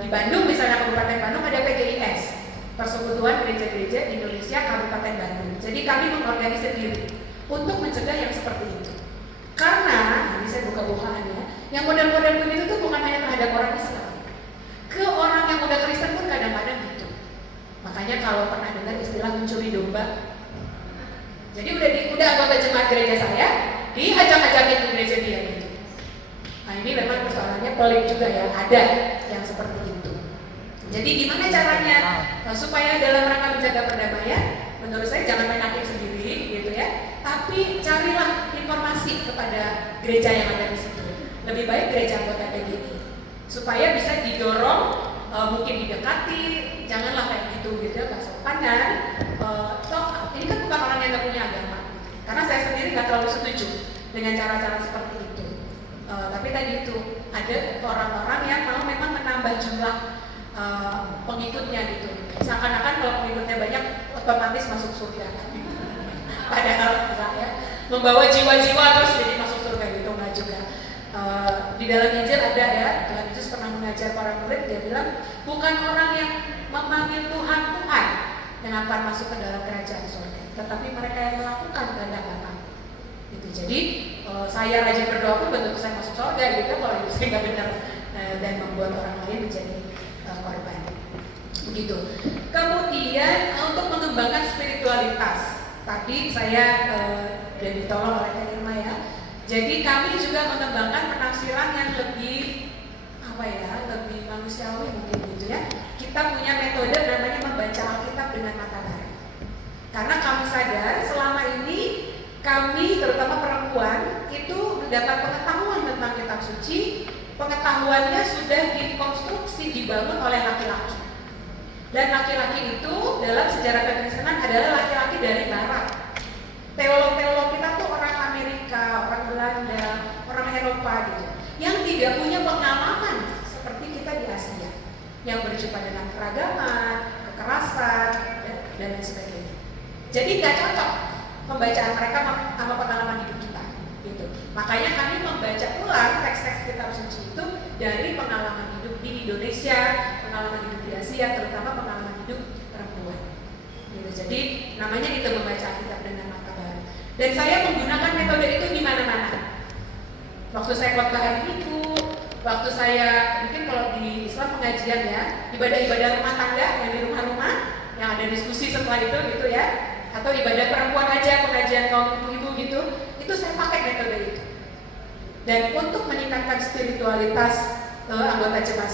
Di Bandung misalnya Kabupaten Bandung ada PGIS, Persekutuan Gereja-Gereja Indonesia Kabupaten Bandung. Jadi kami mengorganisir diri untuk mencegah yang seperti itu. Karena ini saya buka-bukaan ya, yang model-model begitu tuh bukan hanya terhadap orang Islam, ke orang yang udah Kristen pun kadang-kadang gitu. Makanya kalau pernah dengar istilah mencuri domba, jadi udah anggota jemaat gereja saya, diajak-ajakin ke gereja dia gitu. Nah ini memang persoalannya pelik juga ya, ada yang seperti itu. Jadi gimana caranya supaya dalam rangka menjaga perdamaian? Menurut saya jangan main hakim sendiri gitu ya, tapi carilah informasi kepada gereja yang ada di situ. Lebih baik gereja anggota PGI supaya bisa didorong, mungkin didekati, janganlah kayak gitu ya, nggak sopan kan? Toh ini kan bukan orang yang nggak punya agama. Karena saya sendiri nggak terlalu setuju dengan cara-cara seperti itu. Tapi tadi itu ada orang-orang yang mau memang menambah jumlah pengikutnya gitu. Seakan-akan kalau pengikutnya banyak otomatis masuk surga. Padahal enggak ya. Membawa jiwa-jiwa terus jadi masuk surga gitu enggak juga. Di dalam Injil ada ya, Tuhan Yesus pernah mengajar para murid, dia bilang bukan orang yang memanggil Tuhan Tuhan yang akan masuk ke dalam kerajaan surga, tetapi mereka yang melakukan kehendak Bapa. Gitu. Jadi saya rajin berdoa pun bentuk saya masuk surga gitu kalau itu saya nggak benar dan membuat orang lain menjadi korban. Begitu. Kemudian untuk mengembangkan spiritualitas, tadi saya sudah ditolong oleh Kak Irma ya. Jadi kami juga mengembangkan penafsiran yang lebih lebih manusiawi mungkin gitu ya. Kita punya metode namanya membaca Alkitab dengan mata baru. Karena kami sadar selama ini kami terutama perempuan itu mendapat pengetahuan tentang kitab suci, pengetahuannya sudah dikonstruksi dibangun oleh laki-laki. Dan laki-laki itu dalam sejarah kekristenan adalah laki-laki dari barat. Teolog-teolog kita tuh orang Amerika, orang Belanda, orang Eropa gitu, yang tidak punya pengalaman seperti kita di Asia, yang berjumpa dengan keragaman, kekerasan, dan lain sebagainya. Jadi nggak cocok pembacaan mereka sama pengalaman hidup kita, gitu. Makanya kami membaca ulang teks-teks kitab suci itu dari pengalaman hidup di Indonesia, pengalaman hidup di Asia, terutama pengalaman hidup perempuan. Gitu. Jadi namanya itu membaca kitab dengan mata baru. Dan saya menggunakan metode itu di mana-mana. Waktu saya khotbah hari Minggu, waktu saya mungkin kalau di Islam pengajian ya, ibadah-ibadah rumah tangga yang di rumah-rumah, yang ada diskusi setelah itu gitu ya, atau ibadah perempuan aja, pengajian kaum ibu-ibu gitu, itu saya pakai metode itu. Dan untuk meningkatkan spiritualitas anggota jemaat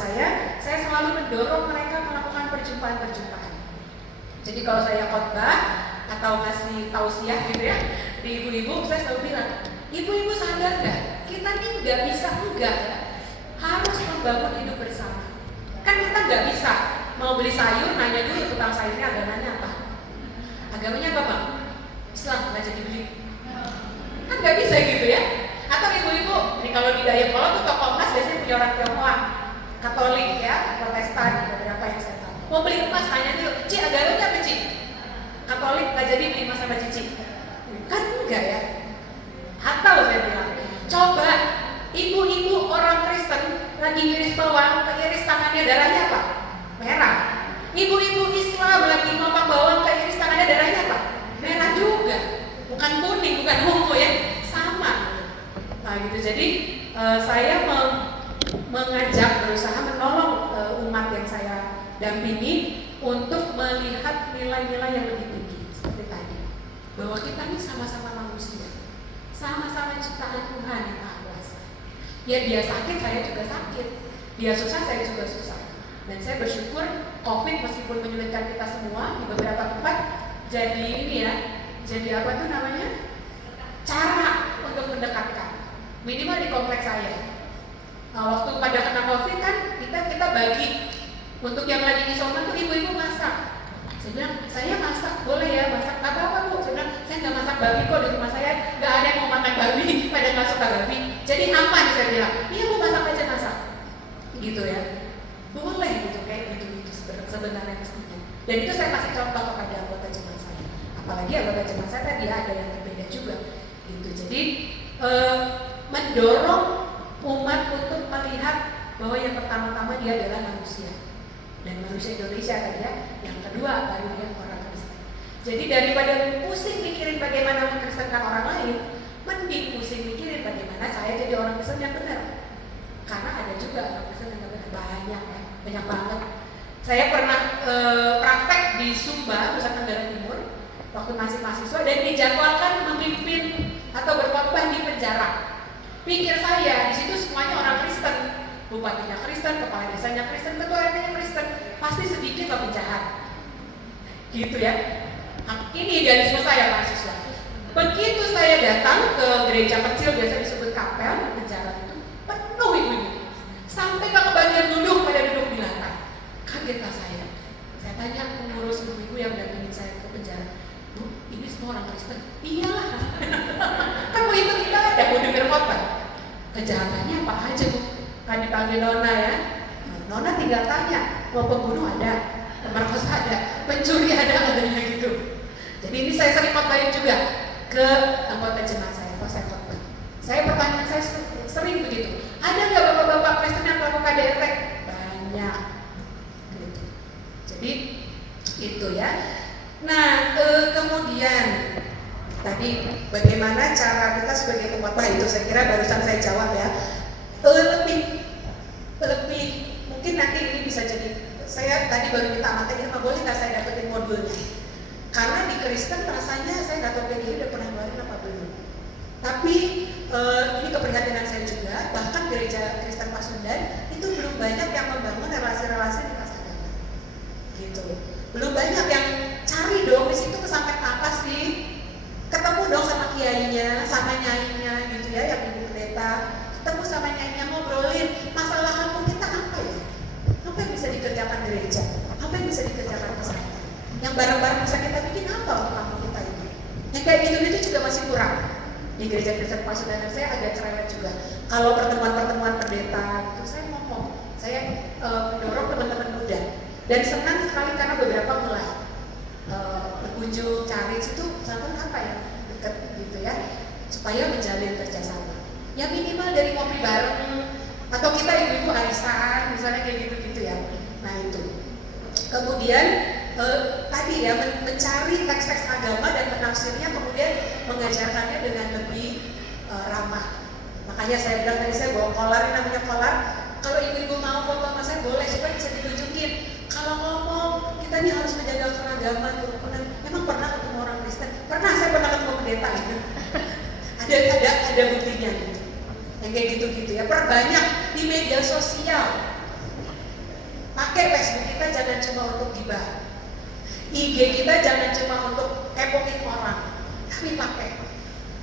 saya selalu mendorong mereka melakukan perjumpaan-perjumpaan. Jadi kalau saya khotbah atau ngasih tausiah gitu ya di ibu-ibu, saya selalu bilang, ibu-ibu sadar nggak? Kita nih nggak bisa enggak ya, harus membangun hidup bersama. Kan kita nggak bisa mau beli sayur nanya dulu tukang sayurnya agamanya apa. Agamanya apa bang? Islam, nggak jadi beli. Kan nggak bisa gitu ya. Atau ibu-ibu, ini kalau di Dayakolot tuh toko emas biasanya punya orang Tionghoa, Katolik ya, Protestan, beberapa yang saya tahu. Mau beli emas tanya dulu, Ci agamanya apa Ci? Katolik, nggak jadi beli emas sama Cici. Kan enggak ya. Atau saya bilang, coba ibu-ibu orang Kristen lagi ngiris bawang, keiris tangannya darahnya apa? Merah. Ibu-ibu Islam lagi ngomong bawang, keiris tangannya darahnya apa? Merah juga. Bukan kuning, bukan ungu ya, sama. Nah gitu. Jadi saya mengajak, berusaha menolong umat yang saya dampingi untuk melihat nilai-nilai yang lebih tinggi seperti tadi, bahwa kita ini sama-sama manusia, sama-sama ciptaan Tuhan yang Maha Kuasa. Ya dia sakit, saya juga sakit. Dia susah, saya juga susah. Dan saya bersyukur COVID meskipun menyulitkan kita semua di beberapa tempat, jadi ini ya, jadi apa tuh namanya? Cara untuk mendekatkan. Minimal di kompleks saya. Waktu pada kena COVID kan kita bagi. Untuk yang lagi isoman tuh ibu-ibu masak. Saya bilang, saya masak, boleh ya masak? Gak apa-apa Bu. Saya bilang, saya gak masak babi kok di rumah saya. Gak ada yang mau makan babi, pada gak suka babi. Jadi aman, saya bilang, iya Bu, masak aja masak. Gitu ya. Boleh gitu, kayak gitu sebenarnya mestinya. Dan itu saya kasih contoh kepada anggota jemaat saya. Apalagi anggota jemaat saya tadi ada yang berbeda juga. Gitu. Jadi mendorong umat untuk melihat bahwa yang pertama-tama dia adalah manusia. Dan manusia Indonesia tadi ya, yang kedua baru dia orang Kristen. Jadi daripada pusing mikirin bagaimana mengkristenkan orang lain, mending pusing mikirin bagaimana saya jadi orang Kristen yang benar. Karena ada juga orang Kristen yang benar, banyak ya, banyak banget. Saya pernah praktek di Sumba, Nusa Tenggara Timur, waktu masih mahasiswa dan dijadwalkan memimpin atau berkhotbah di penjara. Pikir saya di situ semuanya orang Kristen. Bupatinya Kristen, kepala desanya Kristen, ketua RT-nya Kristen, pasti sedikit lah penjahat. Gitu ya. Ini idealisme saya mahasiswa. Begitu saya datang ke gereja kecil biasa disebut kapel di penjara itu penuh ibu-ibu. Sampai ke bagian duduk pada duduk di lantai. Kagetlah saya. Saya tanya pengurus ibu-ibu yang dampingin saya ke penjara. Bu, ini semua orang Kristen? Iyalah. Kan mau ikut kita ada, mau dengar khotbah. Kejahatannya apa aja Bu? Kan dipanggil Nona ya. Nona tinggal tanya, mau pembunuh ada, pemerkosa ada, pencuri adanya gitu. Jadi ini saya sering khotbahin juga ke anggota jemaat saya, pas saya khotbah. Saya pertanyaan saya sering begitu. Ada nggak bapak-bapak Kristen yang melakukan KDRT? Banyak. Gitu. Jadi itu ya. Nah kemudian tadi bagaimana cara kita sebagai pengkhotbah itu saya kira barusan saya jawab ya. Lebih mungkin nanti ini bisa jadi saya tadi baru minta materi apa boleh nggak saya dapetin modulnya karena di Kristen rasanya saya nggak tahu PGI udah pernah ngeluarin apa belum tapi ini keprihatinan saya juga bahkan gereja Kristen Pasundan itu belum banyak yang membangun relasi-relasi lintas agama gitu belum banyak yang cari dong di situ kesampaian apa sih ketemu dong sama kiainya sama nyainya gitu ya yang ibu pendeta ketemu sama nyainya ngobrolin masalah kampung kita apa ya? Apa yang bisa dikerjakan gereja? Apa yang bisa dikerjakan pesantren? Yang bareng-bareng bisa kita bikin apa untuk kampung kita ini? Yang kayak gitu-gitu juga masih kurang. Di gereja Kristen Pasundan saya agak cerewet juga. Kalau pertemuan-pertemuan pendeta gitu saya ngomong, saya mendorong teman-teman muda dan senang sekali karena beberapa mulai berkunjung cari situ pesantren apa ya dekat gitu ya supaya menjalin kerjasama. Ya minimal dari ngopi bareng atau kita ibu-ibu arisan misalnya kayak gitu-gitu ya. Nah itu. Kemudian tadi ya mencari teks-teks agama dan menafsirnya kemudian mengajarkannya dengan lebih ramah. Makanya saya bilang tadi saya bawa kolar yang namanya kolar. Kalau ibu-ibu mau foto sama saya boleh supaya bisa ditunjukin. Kalau ngomong kita ini harus menjaga keragaman kerukunan. Emang pernah ketemu orang Kristen? Pernah saya pernah ketemu pendeta itu. ada buktinya gitu. Yang kayak gitu-gitu ya, perbanyak di media sosial. Pakai Facebook kita jangan cuma untuk gibah. IG kita jangan cuma untuk kepoin orang, tapi pakai.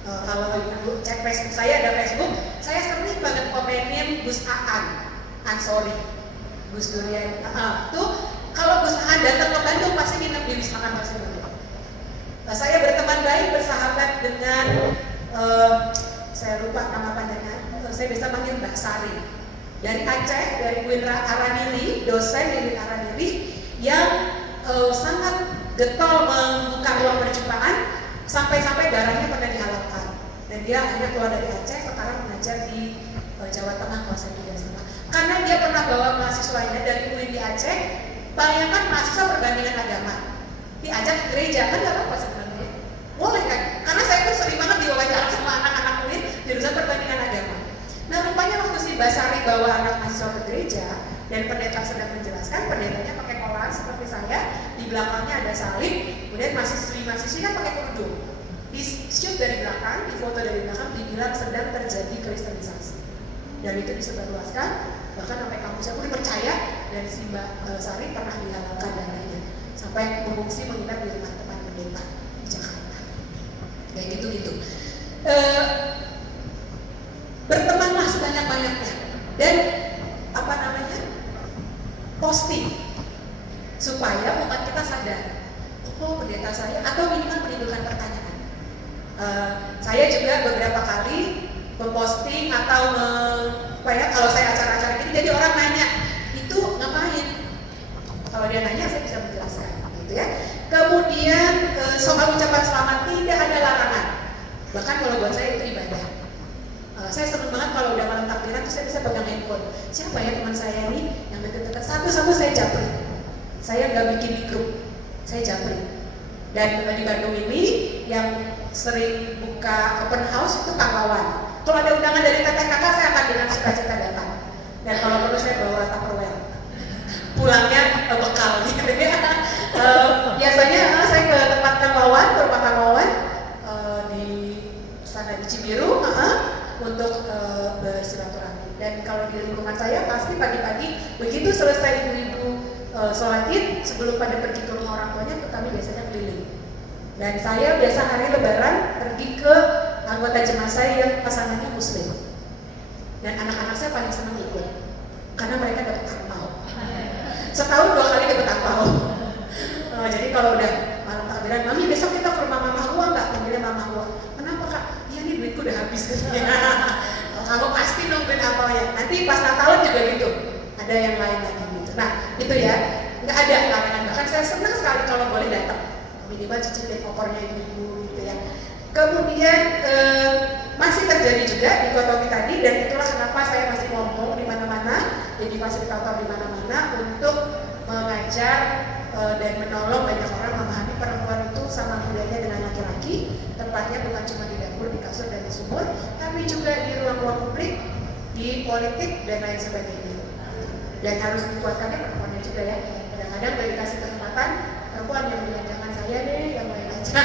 Kalau ibu cek Facebook saya ada Facebook, saya sering banget komenin Gus Aan, sorry, Gus Durian. Tuh kalau Gus Aan datang ke Bandung pasti nginep di Wisma Kan Bandung. Nah, saya berteman baik bersahabat dengan saya lupa nama panjangnya. Saya bisa panggil Mbak Sari dari Aceh, dari Windra Aranili, dosen dari Aranili yang sangat getol membuka ruang perjumpaan sampai-sampai darahnya pernah dihalalkan dan dia akhirnya keluar dari Aceh sekarang mengajar di Jawa Tengah kawasan Tiga Setengah karena dia pernah bawa mahasiswanya dari UIN di Aceh. Bayangkan mahasiswa perbandingan agama diajak ke gereja kan nggak apa-apa sebenarnya boleh kan karena saya pun sering banget diwawancara sama anak-anak UIN jurusan perbandingan agama. Nah rupanya waktu si Basari bawa anak mahasiswa ke gereja dan pendeta sedang menjelaskan, pendetanya pakai kolar seperti saya di belakangnya ada salib, kemudian mahasiswi kan pakai kerudung. Di shoot dari belakang, di foto dari belakang dibilang sedang terjadi kristenisasi. Dan itu disebarluaskan, bahkan sampai kampusnya pun dipercaya, dan si Mbak Sari pernah dihalalkan dananya sampai mengungsi menginap di rumah teman pendeta di Jakarta. Kayak gitu-gitu. Bertemanlah sebanyak-banyaknya dan posting supaya umat kita sadar, oh pendeta saya, atau minimal menimbulkan pertanyaan. Saya juga beberapa kali memposting atau kalau saya acara-acara gini, jadi orang nanya, itu ngapain? Kalau dia nanya, saya bisa menjelaskan, gitu ya. Kemudian soal ucapan selamat tidak ada larangan. Bahkan kalau buat saya itu ibadah. Saya senang banget kalau udah malam takbiran tuh saya bisa pegang handphone. Siapa ya teman saya ini yang deket-deket, satu-satu saya japri. Saya nggak bikin di grup, saya japri. Dan di Bandung ini yang sering buka open house itu Kang Wawan. Kalau ada undangan dari teteh kakak, saya akan dengan sukacita datang. Dan kalau perlu saya bawa Tupperware. Pulangnya bekal gitu ya. Biasanya saya ke tempat Kang Wawan, ke rumah Kang Wawan di sana di Cibiru, untuk bersilaturahmi. Dan kalau di lingkungan saya pasti pagi-pagi begitu selesai ibu-ibu sholat id, sebelum pada pergi ke rumah orang tuanya, kami biasanya keliling. Dan saya biasa hari Lebaran pergi ke anggota jemaah saya yang pasangannya Muslim. Dan anak-anak saya paling senang ikut karena mereka dapat angpau. Setahun 2 kali dapat angpau. Jadi kalau udah malam takbiran, mami besok kita ke rumah mama gua nggak? Panggilnya mama gua. Kenapa kak? Iya nih duitku udah habis katanya. Kamu pasti nungguin apa ya? Nanti pas Natalan juga gitu. Ada yang lain lagi gitu. Nah itu ya, nggak ada larangan. Bahkan saya senang sekali kalau boleh datang. Minimal cicipin opornya ibu-ibu gitu ya. Kemudian masih terjadi juga dikotomi tadi, dan itulah kenapa saya masih ngomong di mana-mana, jadi fasilitator di mana-mana untuk mengajar dan menolong banyak orang memahami perempuan itu sama mulianya dengan laki-laki. Tempatnya bukan cuma di dapur, di kasur, dan di sumur, tapi juga di ruang-ruang publik, di politik, dan lain sebagainya. Dan harus dikuatkannya perempuannya juga ya. Kadang-kadang dari kasih kesempatan, perempuan yang bilang jangan saya deh, yang lain aja.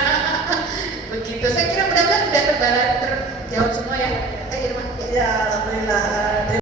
Begitu. Saya kira mudah-mudahan sudah terjawab semua ya. Irma. Ya, alhamdulillah.